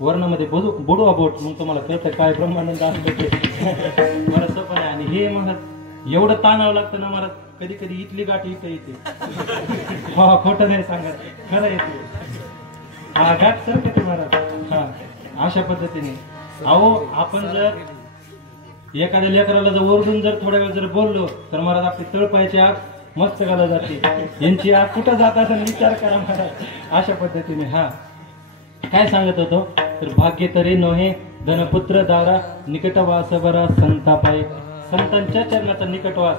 वर्णामध्ये बुडवा बोट मग तुम्हाला कळतं काय ब्रह्मानंद असतं ते. मला सोपं नाही. आणि हे महाराज एवढं ताणावं लागतं ना महाराज. कधी कधी इथली गाठ इथं येते. हा खोटं नाही सांगत, खरं येते. हा गाठ सरकते महाराज. हा अशा पद्धतीने. अहो आपण जर एखाद्या लेकराला जर ओरडून जर थोड्या वेळ जर बोललो तर महाराज आपली तळपायची आग मस्तकाला जाते. यांची आग कुठं जात असेल विचार करा महाराज. अशा पद्धतीने. हा काय सांगत होतो तर भाग्य तरी नोहे धनपुत्र दारा निकटवास बरा संतापाय. संतांच्या चरणाचा निकटवास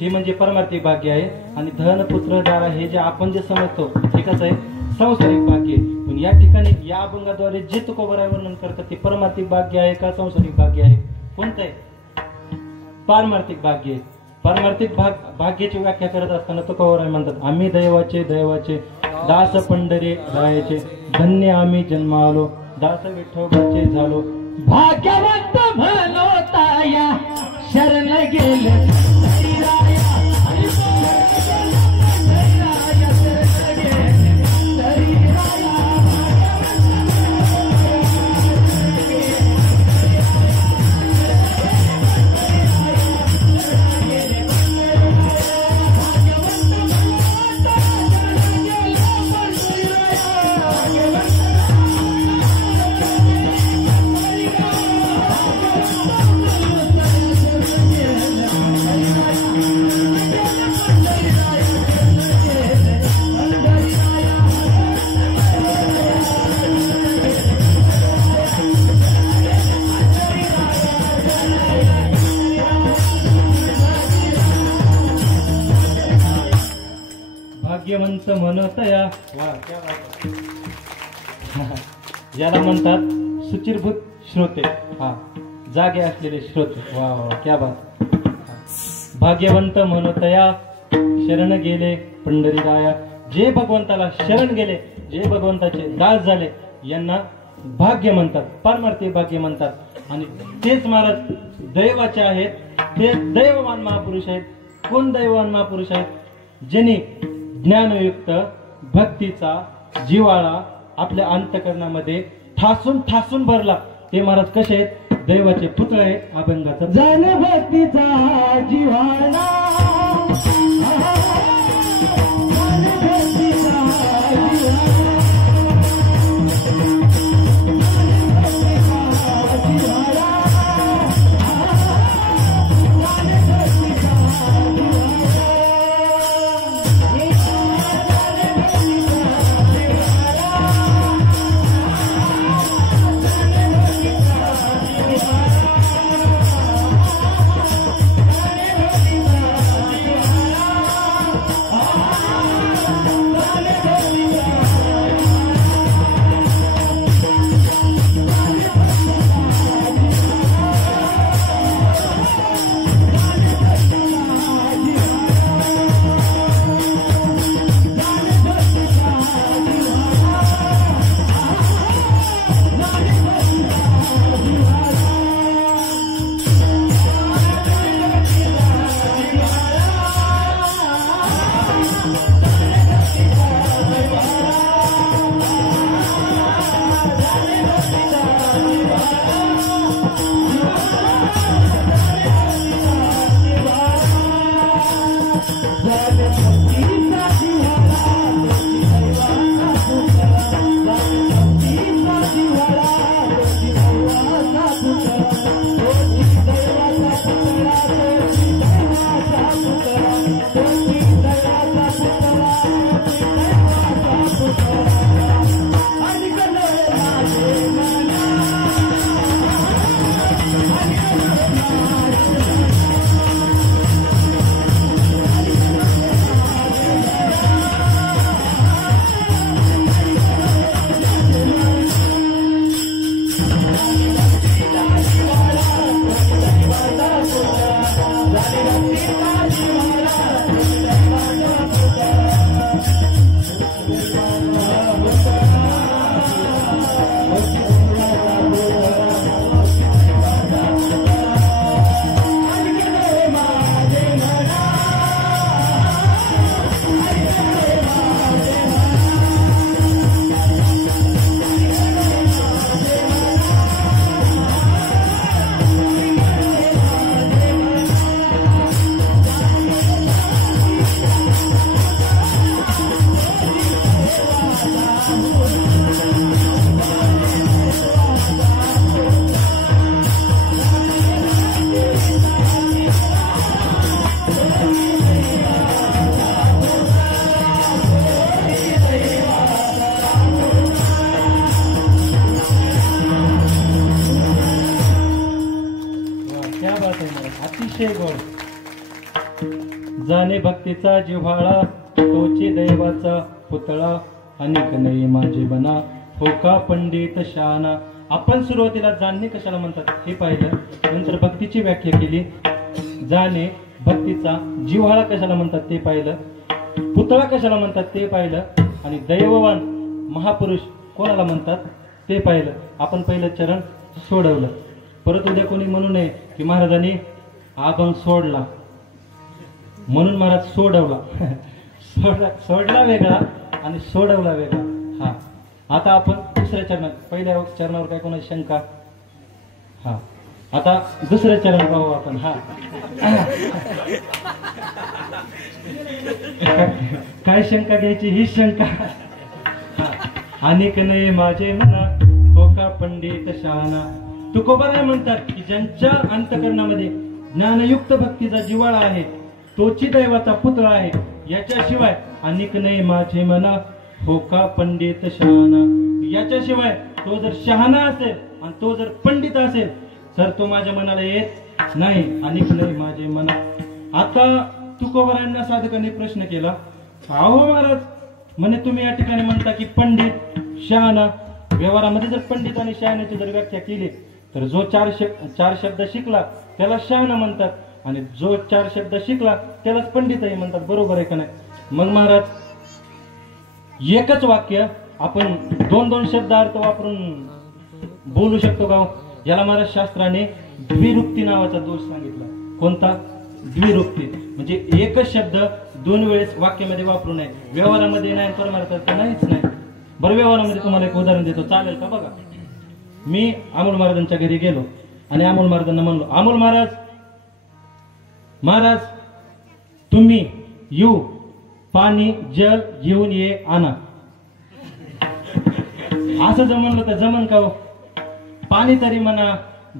हे म्हणजे परमार्थिक भाग्य आहे. आणि धनपुत्र दारा हे जे आपण जे समजतो हे कसं आहे सांसारिक भाग्य. पण या ठिकाणी या अभंगाद्वारे जे तुकोबराय वर्णन करतात ते परमार्थिक भाग्य आहे का सांसारिक भाग्य आहे? कोणतं आहे? पारमार्थिक भाग्य आहे. पारमार्थिक भाग्याची व्याख्या करत असताना तुकोबराय म्हणतात आम्ही दैवाचे दास पंढरे रायाचे धन्य आम्ही जन्मालो दास विठोबाचे झालो. भाग्यवंत म्हणो ताया शरण गेले भाग्यवंत म्हणतया. याला म्हणतात सुचिरभूत श्रोते. हा जागे असलेले श्रोते. वा वा क्या बात. भाग्यवंत म्हणतया शरण गेले पंढरी राया. जे भगवंताला शरण गेले जे भगवंताचे दास झाले यांना भाग्य म्हणतात, पारमार्थिक भाग्य म्हणतात. आणि तेच महाराज दैवाचे आहेत. ते दैववान महापुरुष आहेत. कोण दैववान महापुरुष आहेत? ज्यांनी ज्ञानयुक्त भक्तीचा जिवाळा आपल्या अंतकरणामध्ये ठासून ठासून भरला. ते महाराज कसे आहेत? दैवाचे पुतळे आहेत. अभंगाचा जन भक्तीचा जिवाळा जाणे भक्तीचा जिव्हाळा तोची दैवाचा पुतळा अनेक नाही माझे बना हो का पंडित शहाणा. आपण सुरुवातीला जाणणे कशाला म्हणतात हे पाहिलं, नंतर भक्तीची व्याख्या केली, जाणे भक्तीचा जिव्हाळा कशाला म्हणतात ते पाहिलं, पुतळा कशाला म्हणतात ते पाहिलं, आणि दैववान महापुरुष कोणाला म्हणतात ते पाहिलं. आपण पहिलं चरण सोडवलं. परत उद्या कोणी म्हणू नये की महाराजांनी अभंग सोडला म्हणून महाराज सोडवला. सोडला वेगळा आणि सोडवला वेगळा. हा, आता आपण दुसऱ्या चरणात, पहिल्या चरणावर काय कोणाची शंका? हा, आता दुसऱ्या चरण पाहू आपण. हा, काय शंका घ्यायची ही शंका. हा, अनेक नाही माझे मना हो का पंडित शहाणा. तुकोबाराय म्हणतात की ज्यांच्या अंतकरणामध्ये ज्ञानयुक्त भक्तीचा जिव्हाळा आहे तोची दैवाचा पुतळा आहे, याच्याशिवाय अनेक नाही माझे मना हो का पंडित शहाणा. याच्याशिवाय तो जर शहाणा असेल आणि तो जर पंडित असेल तर तो माझ्या मनाला येत नाही. अनेक नाही माझे मना. आता तुकोबारायांना साधकांनी प्रश्न केला, अहो महाराज म्हणे तुम्ही या ठिकाणी म्हणता की पंडित शहाणा. व्यवहारामध्ये जर पंडित आणि शहाण्याची जर व्याख्या केली तर जो चार शब्द शिकला त्याला शहाणा म्हणतात आणि जो 4 शब्द शिकला त्यालाच पंडितही म्हणतात. बरोबर आहे का नाही? मग महाराज एकच वाक्य आपण 2-2 शब्द अर्थ वापरून बोलू शकतो का? याला महाराज शास्त्राने द्विरुक्ती नावाचा दोष सांगितला. कोणता? द्विरुक्ती. म्हणजे एकच शब्द 2 वेळेस वाक्यामध्ये वापरू नये. व्यवहारामध्ये नाही, परमार्थात नाहीच नाही. बरं, व्यवहारामध्ये तुम्हाला एक उदाहरण देतो, चालेल का? बघा, मी अमोल महाराजांच्या घरी गेलो आणि अमोल महाराजांना म्हणलो, अमोल महाराज महाराज तुम्ही येऊ पाणी जल घेऊन ये आणा. असं जर म्हणलं तर जमन का हो? पाणी तरी म्हणा,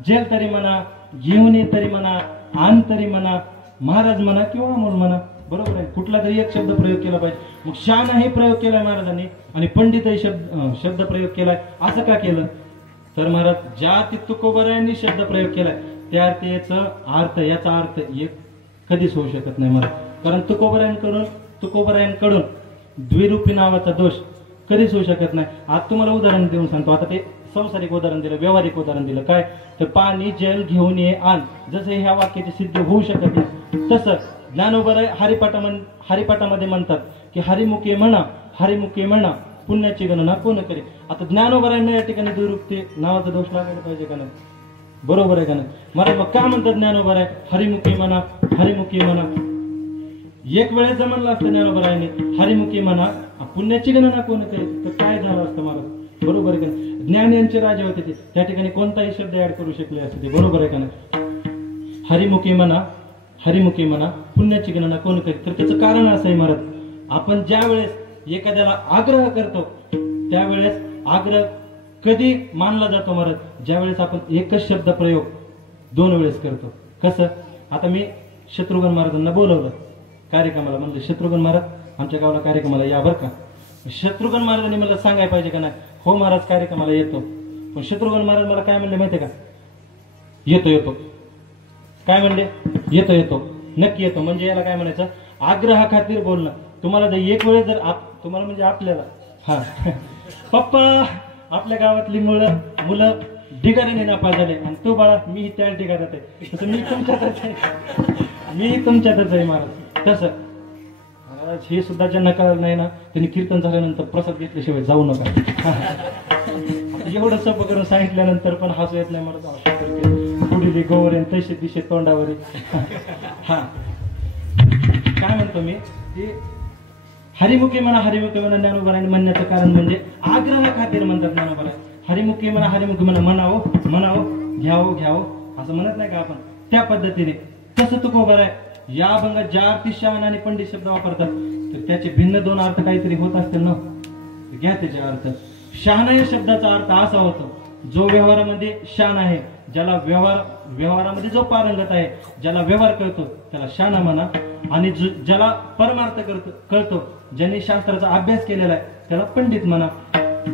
जल तरी म्हणा, घेऊन ये तरी म्हणा, आण तरी म्हणा, महाराज म्हणा किंवा अमोल म्हणा. बरोबर आहे, कुठला तरी एक शब्द प्रयोग केला पाहिजे. मग शहाणाही प्रयोग केलाय महाराजांनी आणि पंडितही शब्द प्रयोग केलाय. असं का केलं? तर महाराज ज्या तुकोबारायांनी शब्द प्रयोग केलाय त्या याचा अर्थ एक कधीच होऊ शकत नाही महाराज. कारण तुकोबारायांकडून द्विरूपी नावाचा दोष कधीच होऊ शकत नाही. आज तुम्हाला उदाहरण देऊन सांगतो. आता ते संसारिक उदाहरण दिलं, व्यावहारिक उदाहरण दिलं. काय? तर पाणी जल घेऊन ये आण. जसं ह्या वाक्याची सिद्ध होऊ शकत नाही तसं ज्ञानोबराय हरिपाठामध्ये म्हणतात की हरिमुखे म्हणा पुण्याची गणना कोण करी. आता ज्ञानोबरायांना या ठिकाणी द्विरूपी नावाचा दोष लागायला पाहिजे का नाही? बरोबर आहे का नाही? मला मग काय म्हणतात ज्ञानोबराय हरिमुखी म्हणा. एक वेळेस जर म्हणलं असतं ज्ञानोबरायांनी हरिमुखी म्हणा पुण्याची गणना कोण करी तर काय झालं असतं मला? बरोबर आहे का नाही? ज्ञान यांचे राजे होते ते, त्या ठिकाणी कोणताही शब्द ऍड करू शकले असते ते. बरोबर आहे का नाही? हरिमुखी म्हणा पुण्याची गणना कोण करी. तर त्याचं कारण असं आहे महाराज, आपण ज्या वेळेस एखाद्याला आग्रह करतो त्यावेळेस आग्रह कधी मानला जातो महाराज? ज्या वेळेस आपण एकच शब्द प्रयोग 2 वेळेस करतो. कसं? आता मी शत्रुघ्न महाराजांना बोलवलं कार्यक्रमाला, म्हणलं शत्रुघ्न महाराज आमच्या गावाला कार्यक्रमाला या बरं का. शत्रुघ्न महाराजांनी मला सांगायला पाहिजे का नाही? हो महाराज कार्यक्रमाला येतो. पण शत्रुघ्न महाराज मला काय म्हणले माहितीये का? येतो. काय म्हणले? येतो. नक्की येतो. म्हणजे याला काय म्हणायचं? आग्रहा खातीर बोलणं. तुम्हाला जर एक वेळेस जर तुम्हाला म्हणजे आपल्याला हा पप्पा आपल्या गावातली मुलं ढिगाऱ्याने नापास झाले आणि तो बाळा मी त्या ढिगाऱ्यात आहे, तसं मी तुमच्यातच आहे महाराज. तसं महाराज हे सुद्धा ज्यांना कळलं नाही ना त्यांनी कीर्तन झाल्यानंतर प्रसाद घेतल्याशिवाय जाऊ नका. एवढं सोपं करून सांगितल्यानंतर पण हसू येत नाही मला. पुढील गोवरे तसे दिशे तोंडावर. हा, काय म्हणतो मी? हरिमुखे म्हणा ज्ञानोबरायांनी म्हणण्याचं कारण म्हणजे आग्रह खातीर म्हणतात ज्ञानोबराय. हरिमुखे म्हणा म्हणावं घ्यावं असं म्हणत नाही का आपण? त्या पद्धतीने तसं तुकोबाराय या अभंगात ज्या अर्थी शहाणा आणि पंडित शब्द वापरतात तर त्याचे भिन्न 2 अर्थ काहीतरी होत असतील ना. घ्या त्याचे अर्थ. शहाणा या शब्दाचा अर्थ असा होतो जो व्यवहारामध्ये शहाणा आहे, ज्याला व्यवहारामध्ये जो पारंगत आहे, ज्याला व्यवहार करतो त्याला शहाणा म्हणा. आणि ज्याला परमार्थ कळतो, ज्यांनी शास्त्राचा अभ्यास केलेला आहे त्याला पंडित म्हणा.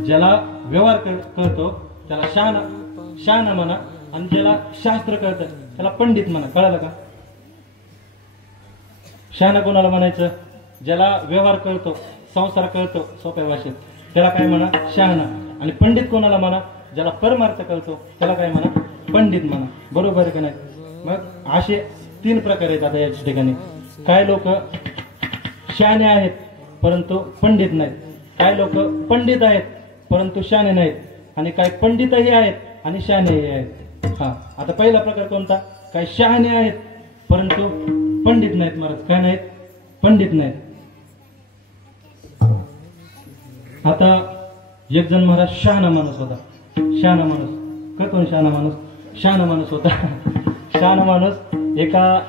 ज्याला व्यवहार करतो त्याला शहाणा म्हणा आणि ज्याला शास्त्र कळतं त्याला पंडित म्हणा. कळालं का? शहाणा कोणाला म्हणायचं? ज्याला व्यवहार कळतो, संसार कळतो सोप्या भाषेत, त्याला काय म्हणा? शहाणा. आणि पंडित कोणाला म्हणा? ज्याला परमार्थ कळतो त्याला काय म्हणा? पंडित म्हणा. बरोबर आहे का नाही? मग असे 3 प्रकार आहेत आता याच्या ठिकाणी. काय लोक शहाणे आहेत परंतु पंडित नाहीत, काय लोक पंडित आहेत परंतु शहाणे नाहीत, आणि काय पंडितही आहेत आणि शहाणेही आहेत. हा, आता पहिला प्रकार कोणता? काय शहाणे आहेत परंतु पंडित नाहीत महाराज. काय नाहीत? पंडित नाहीत. आता एक जण महाराज शहाणा माणूस होता. शहाणा माणूस का? कोण शहाणा माणूस? शहाणा माणूस होता. शहाणा माणूस एका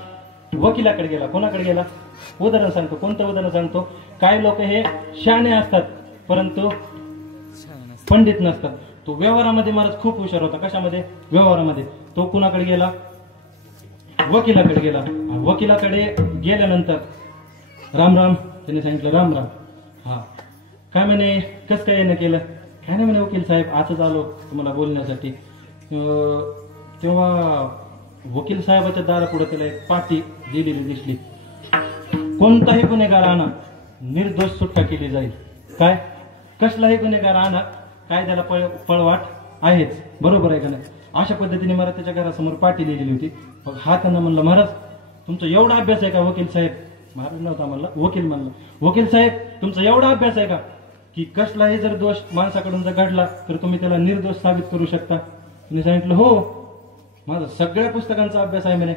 वकिलाकडे गेला. कोणाकडे गेला? उदाहरण सांगतो. कोणतं उदाहरण सांगतो? काय लोक हे शहाणे असतात परंतु पंडित नसतात. तो व्यवहारामध्ये महाराज खूप हुशार होता. कशामध्ये? व्यवहारामध्ये. तो कुणाकडे गेला? वकिलाकडे गेला. वकिलाकडे गेल्यानंतर राम राम त्याने सांगितलं. राम राम. हा, काय म्हणे? कस काय येणं केलं? काय नाही म्हणे, वकील साहेब आजच आलो तुम्हाला बोलण्यासाठी. तेव्हा वकील साहेबाच्या दारापुढे त्याला एक पाटी दिलेली दिसली. कोणताही गुन्हेगार आणा, निर्दोष सुटका केली जाईल. काय? कसलाही गुन्हेगार आणा, कायद्याला पळवाट आहेच. बरोबर आहे का नाही? अशा पद्धतीने महाराज त्याच्या घरासमोर पाटी लिहिलेली होती. मग हा त्यांना म्हणलं, महाराज तुमचा एवढा अभ्यास आहे का? वकील साहेब. महाराज नव्हता म्हणला, वकील म्हणला. वकील साहेब तुमचा एवढा अभ्यास आहे का की कसलाही जर दोष माणसाकडून जर घडला तर तुम्ही त्याला निर्दोष साबित करू शकता? तुम्ही सांगितलं हो, माझा सगळ्या पुस्तकांचा अभ्यास आहे म्हणे.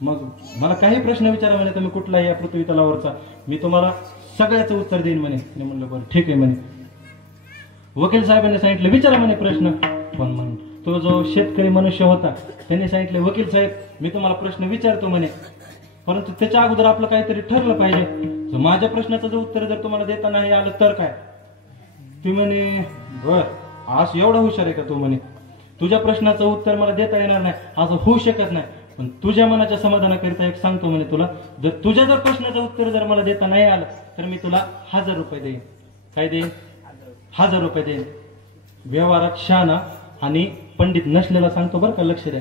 मग मला काही प्रश्न विचारा म्हणे तुम्ही कुठलाही या पृथ्वी तलावरचा, मी तुम्हाला सगळ्याचं उत्तर देईन म्हणे. मी म्हणलं बरं ठीक आहे म्हणे. वकील साहेबांनी सांगितलं विचारा म्हणे प्रश्न. पण मग तो जो शेतकरी मनुष्य होता त्यांनी सांगितले, वकील साहेब मी तुम्हाला प्रश्न विचारतो म्हणे, परंतु त्याच्या अगोदर आपलं काहीतरी ठरलं पाहिजे. माझ्या प्रश्नाचं जर उत्तर जर तुम्हाला देता नाही आलं तर काय? ती म्हणे बर, आज एवढा हुशार आहे का तू? म्हणे तुझ्या प्रश्नाचं उत्तर मला देता येणार नाही, असं होऊ शकत नाही, पण तुझ्या मनाच्या समाधानाकरिता एक सांगतो म्हणे तुला, जर तुझ्या जर प्रश्नाचं उत्तर जर मला देता नाही आलं तर मी तुला 1000 रुपये देईन. काय देईन? 1000 रुपये देईन. व्यवहारात शहाणा आणि पंडित नसलेला सांगतो बरं का, लक्ष द्या.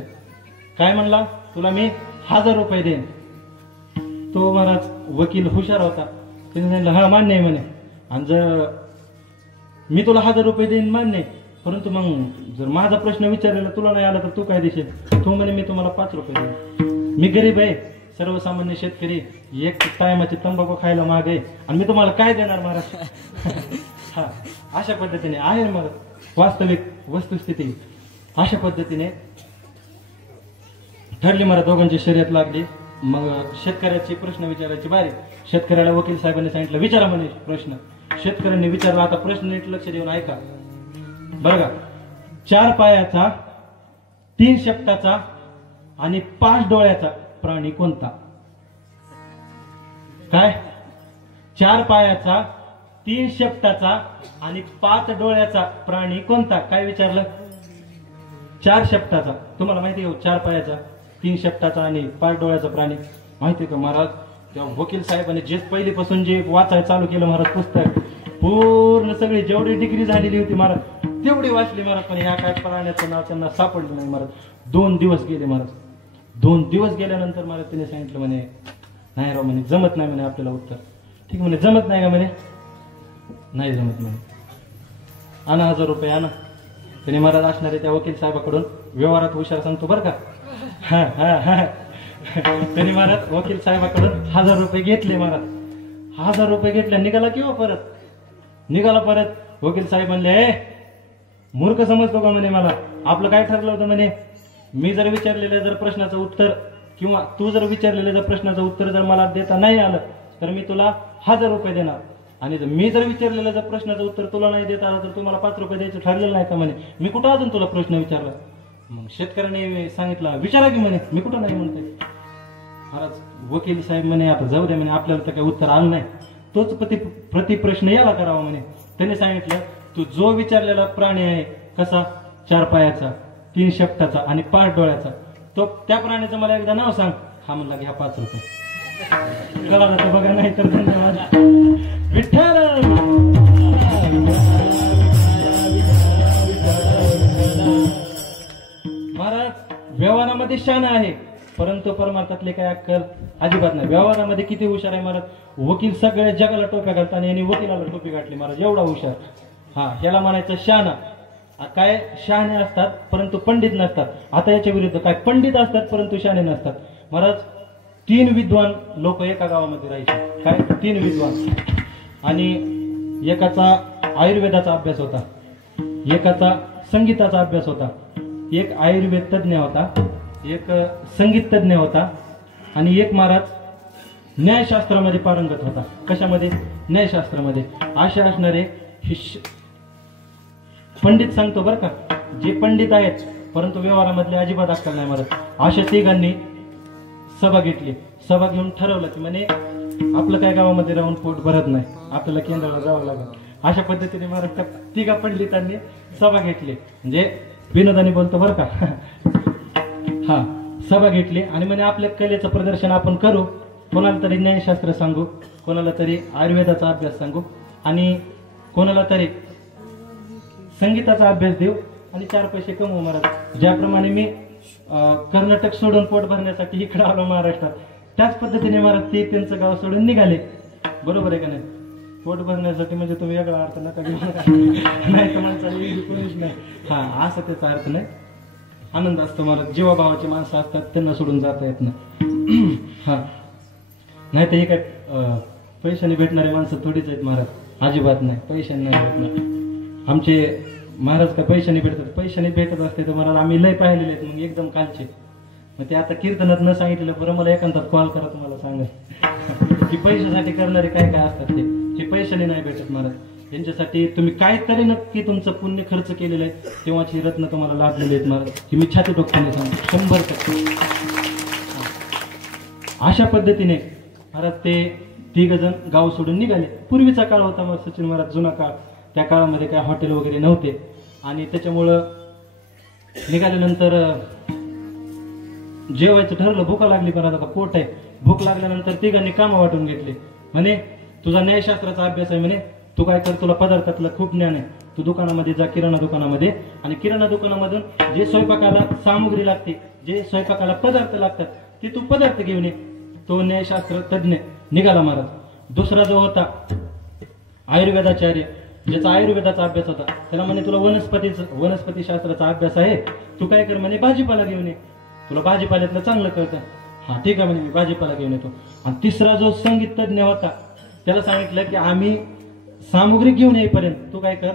काय म्हणला? तुला मी 1000 रुपये देईन. तो महाराज वकील हुशार होता. त्याने सांगितलं हा मान्य आहे म्हणे. आणि जर मी तुला 1000 रुपये देईन मान्य, परंतु मग जर माझा प्रश्न विचारलेला तुला नाही आला तर तू काय देशील? तो म्हणे मी तुम्हाला 5 रुपये देईन. मी गरीब आहे, सर्वसामान्य शेतकरी, एक टायमाची तंबाखू खायला माग आहे, आणि मी तुम्हाला काय देणार महाराज? हा, अशा पद्धतीने आहे महाराज वास्तविक वस्तुस्थिती. अशा पद्धतीने ठरली महाराज. दोघांची शर्यत लागली. मग शेतकऱ्याची प्रश्न विचारायची बारी. शेतकऱ्याला वकील साहेबांनी सांगितलं विचारा म्हणे प्रश्न. शेतकऱ्यांनी विचारला. आता प्रश्न नीट लक्ष देऊन ऐका बरं का. 4 पायाचा, 3 शेपटाचा आणि 5 डोळ्याचा प्राणी कोणता? काय? 4 पायाचा, 3 शेपटाचा आणि 5 डोळ्याचा प्राणी कोणता? काय विचारलं? 4 शेपटाचा. तुम्हाला माहिती आहे 4 पायाचा, 3 शेपटाचा आणि 5 डोळ्याचा प्राणी माहिती आहे का महाराज? तेव्हा वकील साहेबांनी जे पहिलीपासून जे वाचायला चालू केलं महाराज पुस्तक, पूर्ण सगळी जेवढी डिग्री झालेली होती महाराज तेवढी वाचली महाराज. पण ह्या काय प्राण्याचं नाव त्यांना सापडलं नाही महाराज. 2 दिवस गेले महाराज. 2 दिवस गेल्यानंतर महाराज त्याने सांगितलं म्हणे नाही राव म्हणे, जमत नाही म्हणे आपल्याला उत्तर. ठीक म्हणे, जमत नाही का म्हणे? नाही जमत म्हणे. आणा 1000 रुपये आणा. त्याने महाराज असणारे त्या वकील साहेबाकडून व्यवहारात हुशार सांगतो बरं का. हा हा हा. त्यांनी महाराज वकील साहेबाकडून 1000 रुपये घेतले महाराज. 1000 रुपये घेतले. निघाला किंवा परत निघाला परत. वकील साहेब म्हणले मूर्ख समजतो का म्हणे मला? आपलं काय ठरलं होतं म्हणे, मी जर विचारलेल्या जर प्रश्नाचं उत्तर किंवा तू जर विचारलेल्या जर प्रश्नाचं उत्तर जर मला देता नाही आलं तर मी तुला 1000 रुपये देणार, आणि मी जर विचारलेल्या जर प्रश्नाचं उत्तर तुला नाही देता आलं तर तुम्हाला 5 रुपये द्यायचं ठरलेलं नाही का म्हणे. मी कुठं अजून तुला प्रश्न विचारला? मग शेतकऱ्याने सांगितलं विचारा की म्हणे. मी कुठं नाही म्हणते. महाराज वकील साहेब म्हणे आता जाऊ द्या म्हणे, आपल्याला तर काही उत्तर आलं नाही, तोच प्रतिप्रश्न याला करावा म्हणे. त्याने सांगितलं तू जो विचारलेला प्राणी आहे कसा, 4 पायाचा, 3 शेपटाचा आणि 5 डोळ्याचा, तो त्या प्राण्याचं मला एकदा नाव सांग. हा म्हणला घ्या 5 रुपये. कळालं तर बघा, नाही तर धन्यवाद. विठ्ठल. महाराज व्यवहारामध्ये शहाणा आहे परंतु परमार्थातले काय अक्कल अजिबात नाही. व्यवहारामध्ये किती हुशार आहे महाराज. वकील सगळ्या जगाला टोप्या घालतात आणि यांनी वकिलाला टोपी घातली महाराज, एवढा हुशार. हा, ह्याला म्हणायचं शहाणा. काय शहाणे असतात परंतु पंडित नसतात. आता याच्या विरुद्ध काय पंडित असतात परंतु शहाणे नसतात महाराज. 3 विद्वान लोक एका गावामध्ये राहायचे. काय 3 विद्वान. आणि एकाचा आयुर्वेदाचा अभ्यास होता, एकाचा संगीताचा अभ्यास होता, एक आयुर्वेद तज्ञ होता, एक संगीत तज्ञ होता आणि एक महाराज न्यायशास्त्रामध्ये पारंगत होता. कशामध्ये? न्यायशास्त्रामध्ये. असे असणारे पंडित सांगतो बरं का, जे पंडित आहेत परंतु व्यवहारामधले अजिबात अक्कल नाही महाराज. अशा तिघांनी सभा घेतली. सभा घेऊन ठरवलं की म्हणे आपलं काय गावामध्ये राहून पोट भरत नाही, आपल्याला केंद्राला जावं लागेल. अशा पद्धतीने महाराज त्या तिघा पंडितांनी सभा घेतली. म्हणजे विनोदाने बोलतो बरं का. हा, सभा घेतली आणि म्हणे आपल्या कलेचं प्रदर्शन आपण करू. कोणाला तरी न्यायशास्त्र सांगू, कोणाला तरी आयुर्वेदाचा अभ्यास सांगू आणि कोणाला तरी संगीताचा अभ्यास देऊ आणि 4 पैसे कमवू महाराज. ज्याप्रमाणे मी कर्नाटक सोडून पोट भरण्यासाठी इकडे आलो महाराष्ट्रात, त्याच पद्धतीने महाराज ते त्यांचं गाव सोडून निघाले. बरोबर आहे का नाही? पोट भरण्यासाठी म्हणजे तुम्ही वेगळा अर्थ नका घेऊ नाही तर माणसाला कोणीच नाही. हा, असं त्याचा अर्थ नाही. आनंद असतो महाराज. जीवाभावाची माणसं असतात त्यांना सोडून जाता येत नाही. हा, नाही तर हे काय पैशाने भेटणारे माणसं थोडीच आहेत महाराज, अजिबात नाही. पैशाने नाही भेटणार. आमचे महाराज का पैशाने भेटतात? पैशाने भेटत असते तर महाराज आम्ही लय पाहिलेले आहेत मग एकदम कालचे. मग ते आता कीर्तनात न सांगितलं बरं, मला एकांतात कॉल करा तुम्हाला सांगा की पैशासाठी करणारे काय काय असतात ते. हे पैशाने नाही भेटत महाराज. यांच्यासाठी तुम्ही काहीतरी नक्की तुमचं पुण्य खर्च केलेलं आहे तेव्हाची रत्न तुम्हाला लाभलेले आहेत महाराज. ही मी छाती टोकताना सांगतो 100%. अशा पद्धतीने महाराज ते 3 जण गाव सोडून निघाले. पूर्वीचा काळ होता मग सचिन महाराज, जुना काळ. त्या काळामध्ये काय हॉटेल वगैरे नव्हते आणि त्याच्यामुळं निघाल्यानंतर जेवायचं ठरलं. भूका लागली पण आता पोट आहे. भूक लागल्यानंतर तिघांनी कामं वाटून घेतले. म्हणे तुझा न्यायशास्त्राचा अभ्यास आहे म्हणे, तू काय कर, तुला पदार्थातलं खूप ज्ञान आहे, तू दुकानामध्ये जा, किराणा दुकानामध्ये, आणि किराणा दुकानामधून जे स्वयंपाकाला सामुग्री लागते, जे स्वयंपाकाला पदार्थ लागतात ते तू पदार्थ घेऊन ये. तो न्यायशास्त्र तज्ञ निघाला महाराज. दुसरा जो होता आयुर्वेदाचार्य, ज्याचा आयुर्वेदाचा अभ्यास होता, त्याला म्हणे तुला वनस्पती शास्त्राचा अभ्यास आहे, तू काय कर म्हणे भाजीपाला घेऊन ये, तुला भाजीपाल्यातलं चांगलं कळतं. हा ठीक आहे म्हणे, मी भाजीपाला घेऊन येतो. आणि तिसरा जो संगीत तज्ञ होता त्याला सांगितलं की आम्ही सामुग्री घेऊन येईपर्यंत तू काय कर,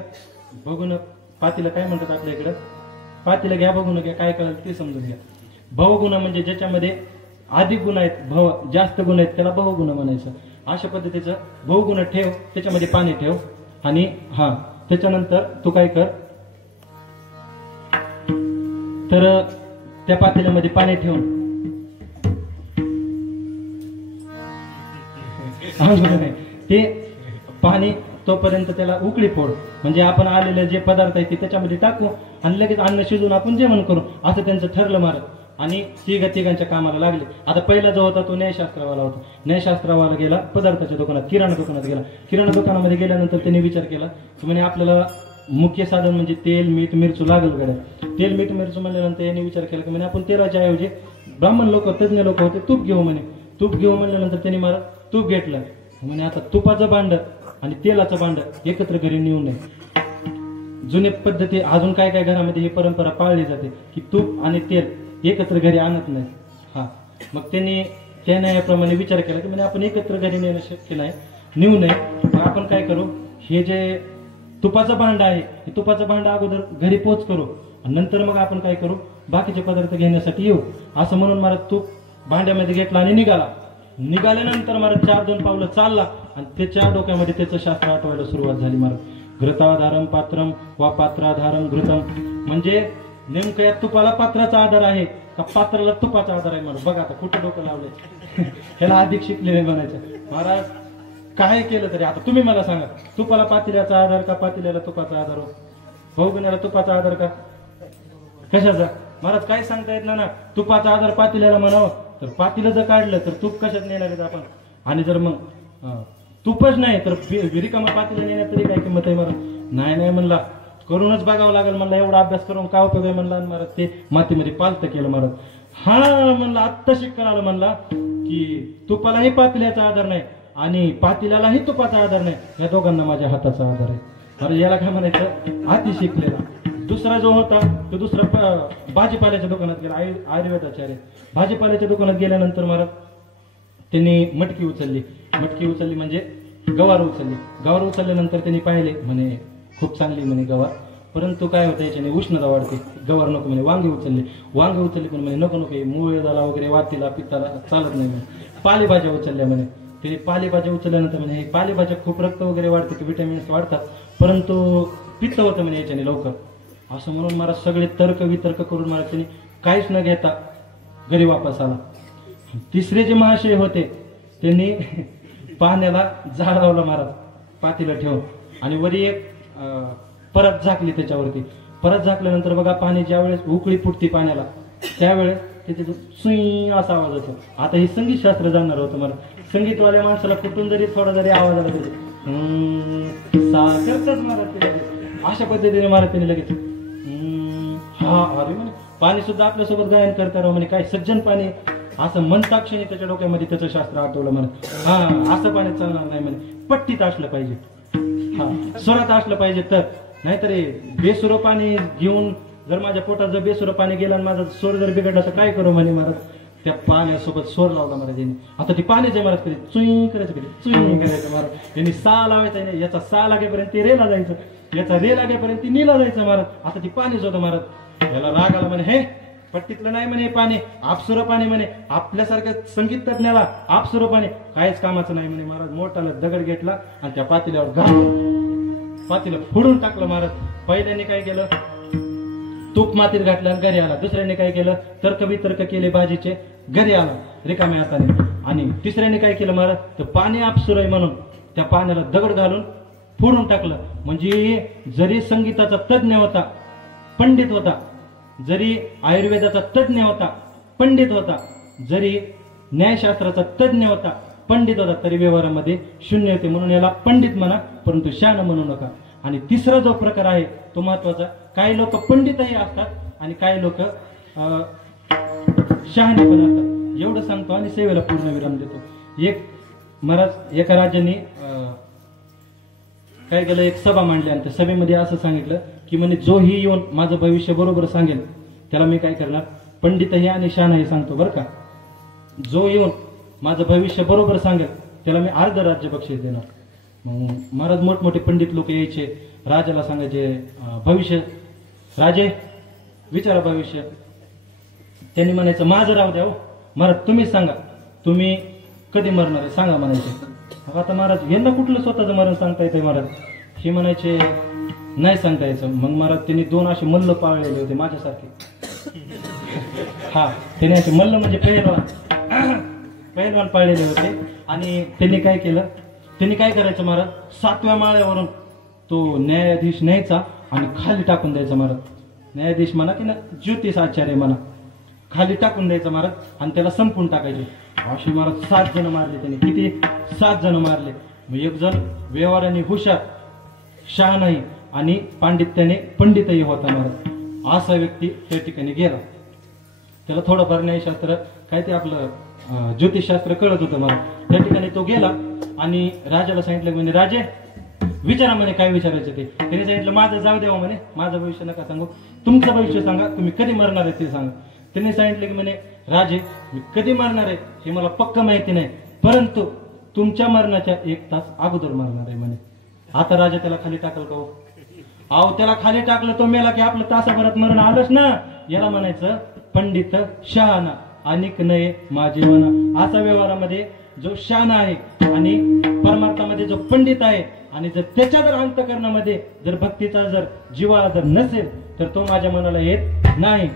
बघून पातीला काय म्हणतात आपल्या इकडं, पातीला घ्या, बघून घ्या, काय कळेल ते समजून घ्या. भवगुण म्हणजे ज्याच्यामध्ये अधिक गुण आहेत, जास्त गुण आहेत त्याला भवगुण म्हणायचं. अशा पद्धतीचं भवगुण ठेव, त्याच्यामध्ये पाणी ठेव आणि हा त्याच्यानंतर तू काय कर, तर त्या पातेल्यामध्ये पाणी ठेवून ते पाणी तोपर्यंत त्याला उकळी फोड, म्हणजे आपण आलेले जे पदार्थ आहेत ते त्याच्यामध्ये टाकू आणि लगेच अन्न शिजवून आपण जेवण करू, असं त्यांचं ठरलं महाराज. आणि तिघांच्या कामाला लागले. आता पहिला जो होता तो न्यायशास्त्रवाला होता. न्यायशास्त्रवाला गेला पदार्थाच्या दुकानात, किराणा दुकानात गेला. किराणा दुकानामध्ये गेल्यानंतर त्यांनी विचार केला की म्हणे आपल्याला मुख्य साधन म्हणजे तेल, मीठ, मिरचू लागल गड्या. तेल, मीठ, मिरचू म्हणल्यानंतर यांनी विचार केला की म्हणे आपण तेलाच्या ऐवजी ब्राह्मण लोक, तज्ञ लोक होते, तूप घेऊ म्हणे. तूप घेऊ म्हणल्यानंतर त्यांनी मला तूप घेतलं. म्हणे आता तुपाचं भांड आणि तेलाचं भांड एकत्र घरी नेऊ नये. जुन्या पद्धती अजून काय काय घरामध्ये ही परंपरा पाळली जाते की तूप आणि तेल एकत्र घरी आणत नाही. हा, मग त्यांनी त्या न्यायाप्रमाणे विचार केला की म्हणजे आपण एकत्र घरी नेणं शक्य नाही, नेऊ नये. मग आपण काय करू, हे जे तुपाचं भांड आहे हे तुपाचं भांड अगोदर घरी पोच करू आणि नंतर मग आपण काय करू, बाकीचे पदार्थ घेण्यासाठी येऊ. असं म्हणून मला तूप भांड्यामध्ये घेतला आणि निघाला. निघाल्यानंतर मला 4-2 पावलं चालला आणि त्याच्या डोक्यामध्ये त्याचं शास्त्र आठवायला सुरुवात झाली. मला घृताधारम पात्रम वा पात्राधारम घृतम, म्हणजे नेमकं या तुपाला पात्राचा आधार आहे का पात्राला तुपाचा आधार आहे. मला बघा आता कुठं डोकं लावलंय, ह्याला अधिक शिकलेले म्हणायचं. महाराज काय केलं तरी आता तुम्ही मला सांगा, तुपाला पातेल्याचा आधार का पातेल्याला तुपाचा आधार हो, भवगुण्याला तुपाचा आधार का कशाचा? महाराज काय सांगता येत ना. तुपाचा आधार पातेल्याला म्हणावं तर पातेलं जर काढलं तर तूप कशात नेणार आहेत आपण, आणि जर मग तुपच नाही तर रिकामा पातेलं नेण्यात तरी काय किंमत आहे महाराज. नाही म्हणला, करूनच बघावं लागेल म्हणला, एवढा अभ्यास करून काय उपयोग आहे म्हणला. महाराज ते मातीमध्ये पालतं केलं महाराज. हा म्हणला आत्ता शिकून आलं म्हणला की की तुपालाही पातेल्याचा आधार नाही आणि पातेल्यालाही तुपाचा आधार नाही, या दोघांना माझ्या हाताचा आधार आहे. अरे याला काय म्हणायचं, अति शिकलेला. दुसरा जो होता तो दुसरा भाजीपाल्याच्या दुकानात गेला, आयुर्वेदाचार्य. भाजीपाल्याच्या दुकानात गेल्यानंतर महाराज त्यांनी मटकी उचलली म्हणजे गवार उचलल्यानंतर त्यांनी पाहिले, म्हणे खूप चांगली म्हणे गवार, परंतु काय होतं याच्याने उष्णता वाढते, गवार नको म्हणे. वांगी उचलली पण म्हणे नको मुळेदाला वगैरे वातीला पित्ताला चालत नाही म्हणे. पालेभाज्या उचलल्या म्हणे. ते पालेभाज्या उचलल्यानंतर म्हणे हे पालेभाज्या खूप रक्त वगैरे वाढते की विटॅमिन्स वाढतात, परंतु पित्त होतं म्हणे याच्याने लवकर. असं म्हणून मला सगळे तर्क वितर्क करून मला त्यांनी काहीच न घेता घरी वापस आला. तिसरे जे महाशय होते त्यांनी पाण्याला जाळ लावला महाराज पातीला ठेवून, आणि वरी एक परत झाकली त्याच्यावरती. परत झाकल्यानंतर बघा पाणी ज्या वेळेस उकळी फुटती पाण्याला त्यावेळेस त्याचा सुई असा आवाज होतो. आता हे संगीत शास्त्र जाणणार होतं मला. संगीतवाल्या माणसाला कुठून जरी थोडा जरी आवाज आला तरी करतच महाराज अशा पद्धतीने महाराज त्याने लगेच हा अरे म्हणे पाणी सुद्धा आपल्यासोबत गायन करता राव म्हणे, काय सज्जन पाणी असं म्हणताक्षणी त्याच्या डोक्यामध्ये त्याचं शास्त्र आठवलं म्हणे. हा असं पाणी चालणार नाही म्हणे, पट्टीत असलं पाहिजे, हा स्वरात असलं पाहिजे, तर नाहीतर बेसुरं पाणी घेऊन जर माझ्या पोटात जर बेसुरं पाणी गेलं आणि माझा स्वर जर बिघडला तर काय करू म्हणे महाराज. त्या पाण्यासोबत स्वर लावला महाराज यांनी. आता ती पाणी जे महाराज कधी चुई करायचं महाराज, यांनी सा लावायचा नाही, याचा सा लागेपर्यंत ते रेला जायचं, याचा रे लागेपर्यंत ती नीला जायचं महाराज. आता ती पाणीच होतं महाराज. याला राग आला म्हणे, हे पट्टीतलं नाही म्हणे पाणी, आपसुरं पाणी म्हणे, आपल्यासारख्या संगीत तज्ञाला आपसुरं पाणी काहीच कामाचं नाही म्हणे. महाराज मोठाला दगड घेतला आणि त्या पातेल्यावर घालून पातेलं फोडून टाकलं महाराज. पहिल्याने काय केलं, तूप मातीत घातलं घरी आला. दुसऱ्याने काय केलं, तर्क वितर्क केले भाजीचे, घरी आला रिकाम्या हाताने. आणि तिसऱ्याने काय केलं महाराज, तर पाणी आपसुर आहे म्हणून त्या पाण्याला दगड घालून फोडून टाकलं. म्हणजे जरी संगीताचा तज्ञ होता, पंडित होता, जरी आयुर्वेदाचा तज्ञ होता, पंडित होता, जरी न्यायशास्त्राचा तज्ञ होता, पंडित होता, तरी व्यवहारामध्ये शून्य होते. म्हणून याला पंडित म्हणा, परंतु शहाणा म्हणू नका. आणि तिसरा जो प्रकार आहे तो महत्वाचा. काही लोक पंडितही असतात आणि काही लोक शहाणे पण असतात. एवढं सांगतो आणि सेवेला पूर्ण विराम देतो. एक महाराज एका राजाने काय केलं, एक सभा मांडली आणि त्या सभेमध्ये असं सांगितलं की म्हणे जोही येऊन माझं भविष्य बरोबर सांगेल त्याला मी काय करणार, पंडितही आणि शहाणाही सांगतो बरं का. जो येऊन माझं भविष्य बरोबर सांगेल त्याला मी अर्ध राज्य बक्षीस देणार. मग महाराज मोठमोठे पंडित लोक यायचे, राजाला सांगायचे भविष्य, राजे विचारा भविष्य. त्यांनी म्हणायचं माझं राहू द्या, हो महाराज तुम्ही सांगा, तुम्ही कधी मरणार आहे सांगा म्हणायचे. आता महाराज यांना कुठलं स्वतःचं मरण सांगता येते महाराज, हे म्हणायचे नाही सांगता यायचं. मग महाराज त्यांनी दोन असे मल्ल पाळलेले होते माझ्यासारखे. हा त्यांनी असे मल्ल म्हणजे पहिलवान पाळलेले होते. आणि त्यांनी काय केलं, त्यांनी काय करायचं महाराज, 7व्या माळ्यावरून तो न्यायाधीश न्यायचा आणि खाली टाकून द्यायचा महाराज. न्यायाधीश म्हणा की ना ज्योतिष आचार्य म्हणा, खाली टाकून द्यायचा महाराज आणि त्याला संपून टाकायचे. अशी महाराज 7 जण मारले त्यांनी. किती? 7 जण मारले. मग एक जण व्यवहाराने हुशार, शहाणाही आणि पांडित्याने पंडितही होता महाराज. असा व्यक्ती त्या ठिकाणी गेला. त्याला थोडंफार न्यायशास्त्र काय ते आपलं ज्योतिषशास्त्र कळत होतं महाराज. त्या ठिकाणी तो गेला आणि राजाला सांगितलं म्हणे राजे विचारा म्हणे काय विचारायचं ते. त्याने सांगितलं माझं जाऊ द्यावं म्हणे, माझं भविष्य नका सांगू, तुमचं भविष्य सांगा, तुम्ही कधी मरणार आहे ते सांगा. त्यांनी सांगितलं की म्हणे राजे मी कधी मरणार आहे हे मला पक्क माहिती नाही, परंतु तुमच्या मरणाच्या 1 तास अगोदर मरणार आहे म्हणे. आता राजा त्याला खाली टाकल का? अहो त्याला खाली टाकलं तो मेला की आपलं तासाभरात मरण आलंच ना. याला म्हणायचं पंडित शहाणा अनिक नये माझे म्हणा. असा व्यवहारामध्ये जो शहाणा आहे आणि परमार्थामध्ये जो पंडित आहे आणि जर त्याच्या जर अंतकरणामध्ये जर भक्तीचा जर जिव्हाळा जर नसेल तर तो माझ्या मनाला येत नाही.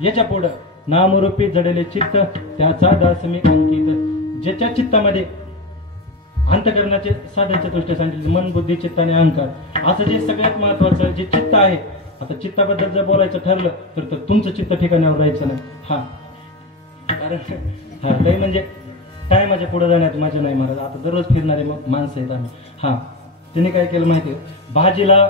याच्या पुढं नामरूपी जडले चित्त त्याचा दास मी अंकित. ज्याच्या चित्तामध्ये अंतकरणाचे साधन चतुष्टय सांगितले, मन बुद्धी चित्त आणि अहंकार, असं जे सगळ्यात महत्वाचं जे चित्त आहे. आता चित्ताबद्दल जर बोलायचं ठरलं तर तुमचं चित्त ठिकाणावर राहायचं नाही. हा कारण काही म्हणजे टायमाच्या पुढे जाण्यात माझे नाही महाराज. आता दररोज फिरणारे मग माणसं आहेत आम्ही. हा तिने काय केलं माहितीये, भाजीला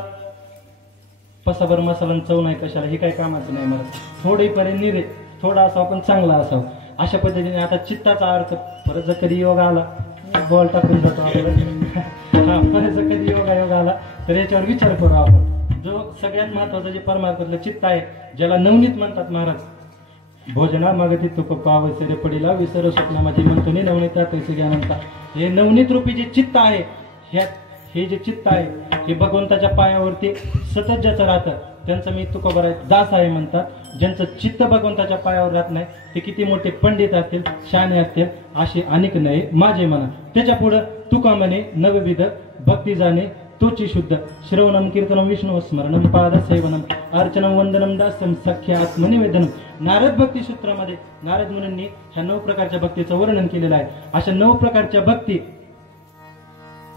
पसाभर मसाला चव नाही कशाला, हे काही कामाचं नाही महाराज. थोडीपर्यंत निरे थोडा असावं पण चांगला असावं, अशा पद्धतीने. आता चित्ताचा अर्थ परत जर कधी योग आला बॉल टाकून जातो आपण हा परत जर कधी योग आला तर याच्यावर विचार करू आपण. जो सगळ्यात महत्वाचा जे परमार्थातलं चित्त आहे ज्याला नवनीत म्हणतात महाराज. भोजना मागती तुक पावसरे पडीला विसर स्वप्न माझी म्हणतो नवनीत तैसे ज्ञानंता. हे नवनीत रूपी जे चित्त आहे हे जे चित्त आहे हे भगवंताच्या पायावरती सतत ज्याचं राहतं त्यांचं मी तुकोबा दास आहे म्हणतात. ज्यांचं चित्त भगवंताच्या पायावर राहत नाही ते किती मोठे पंडित असतील शहाणे असतील असे अनेक नाही माझे म्हणा. त्याच्या पुढं तुका म्हणे नवविध भक्ती जाणे तोची शुद्ध श्रवणम कीर्तनम विष्णू स्मरणम पाद सेवनम अर्चनम वंदनम दास्यम सख्य आत्मनिवेदनम. नारद भक्ती सूत्रामध्ये नारद मुनींनी ह्या 9 प्रकारच्या भक्तीचं वर्णन केलेलं आहे. अशा 9 प्रकारच्या भक्ती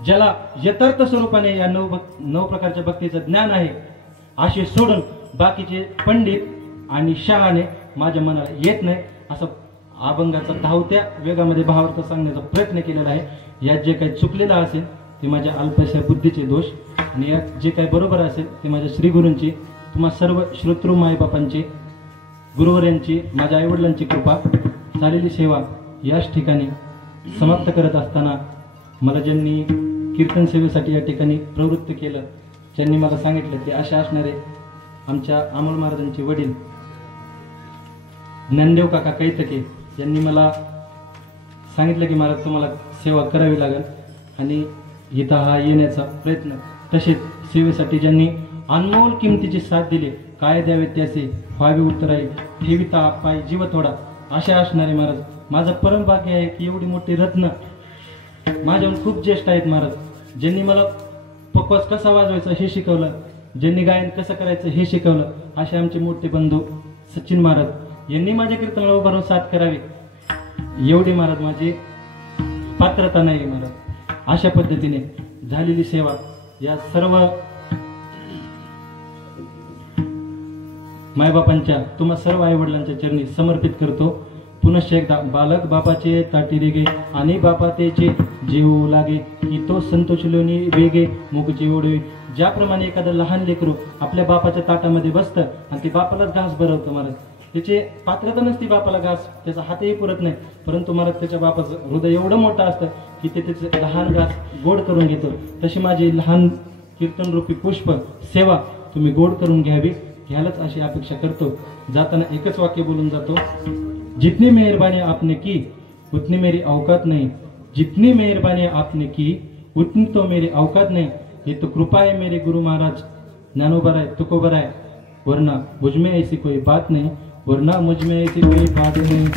ज्याला यथार्थ स्वरूपाने या 9 प्रकारच्या भक्तीचं ज्ञान आहे असे सोडून बाकीचे पंडित आणि शहाणे माझ्या मनाला येत नाही असं अभंगाचा धावत्या वेगामध्ये भावार्थ सांगण्याचा प्रयत्न केलेला आहे. यात जे काही चुकलेलं असेल ते माझ्या अल्पशा बुद्धीचे दोष आणि यात जे काही बरोबर असेल ते माझ्या श्रीगुरूंची तुम्हा सर्व श्रोतृ मायबापांची गुरुवर्यांची माझ्या आईवडिलांची कृपा. चालेली सेवा याच ठिकाणी समाप्त करत असताना मला ज्यांनी कीर्तन सेवेसाठी या ठिकाणी प्रवृत्त केलं ज्यांनी मला सांगितलं ते अशा असणारे आमच्या अमोल महाराजांचे वडील ज्ञानदेव काका कैतके यांनी मला सांगितलं की महाराज तुम्हाला सेवा करावी लागेल आणि इथं हा येण्याचा प्रयत्न. तसेच सेवेसाठी ज्यांनी अनमोल किमतीची साथ दिली काय द्यावे त्याचे व्हावे उत्तराई ठेविता पाय जीव थोडा अशा असणारे महाराज. माझं परम भाग्य आहे की एवढी मोठी रत्न माझ्याहून खूप ज्येष्ठ आहेत महाराज. ज्यांनी मला पकवास कसा वाजवायचा हे शिकवलं ज्यांनी गायन कसं करायचं हे शिकवलं असे आमचे मोठे बंधू सचिन महाराज यांनी माझ्या कीर्तनाला उभारून साथ करावी एवढी महाराज माझी पात्रता नाही महाराज. अशा पद्धतीने झालेली सेवा या सर्व मायबापांच्या तुम्हा सर्व आई वडिलांच्या चरणी समर्पित करतो. पुनश्च एकदा बालक बापाचे ताटी रेगे आणि बापा तेचे जीव लागे की तो संतोषलोनी वेगे मुगची ओढवी. ज्याप्रमाणे एखादं लहान लेकरू आपल्या बापाच्या ताटामध्ये बसतं आणि ते बापालाच घास भरवतं महाराज. त्याची पात्रता नसती बापाला घास त्याचा हातही पुरत नाही परंतु महाराज त्याच्या बापाचं हृदय एवढं मोठं असतं की ते त्याचे लहान घास गोड करून घेतो. तशी माझी लहान कीर्तन रूपी पुष्प सेवा तुम्ही गोड करून घ्यायलाच अशी अपेक्षा करतो. जाताना एकच वाक्य बोलून जातो. जितनी मेहरबानी आपने की उतनी मेरी औकात नहीं. जितनी मेहरबानी आपने की उतनी तो मेरी औकात नहीं. ये तो कृपा है मेरे गुरु महाराज ज्ञानोबर है तुकोबर है वरना मुझ में ऐसी कोई बात नहीं. वरना मुझ में ऐसी कोई बात नहीं.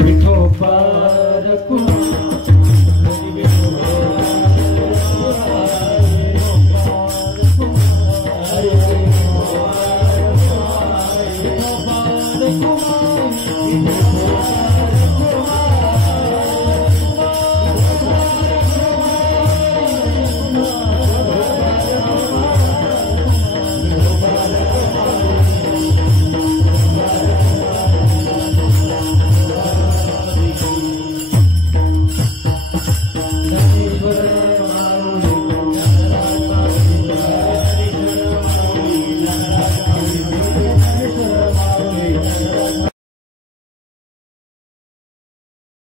विठो पार को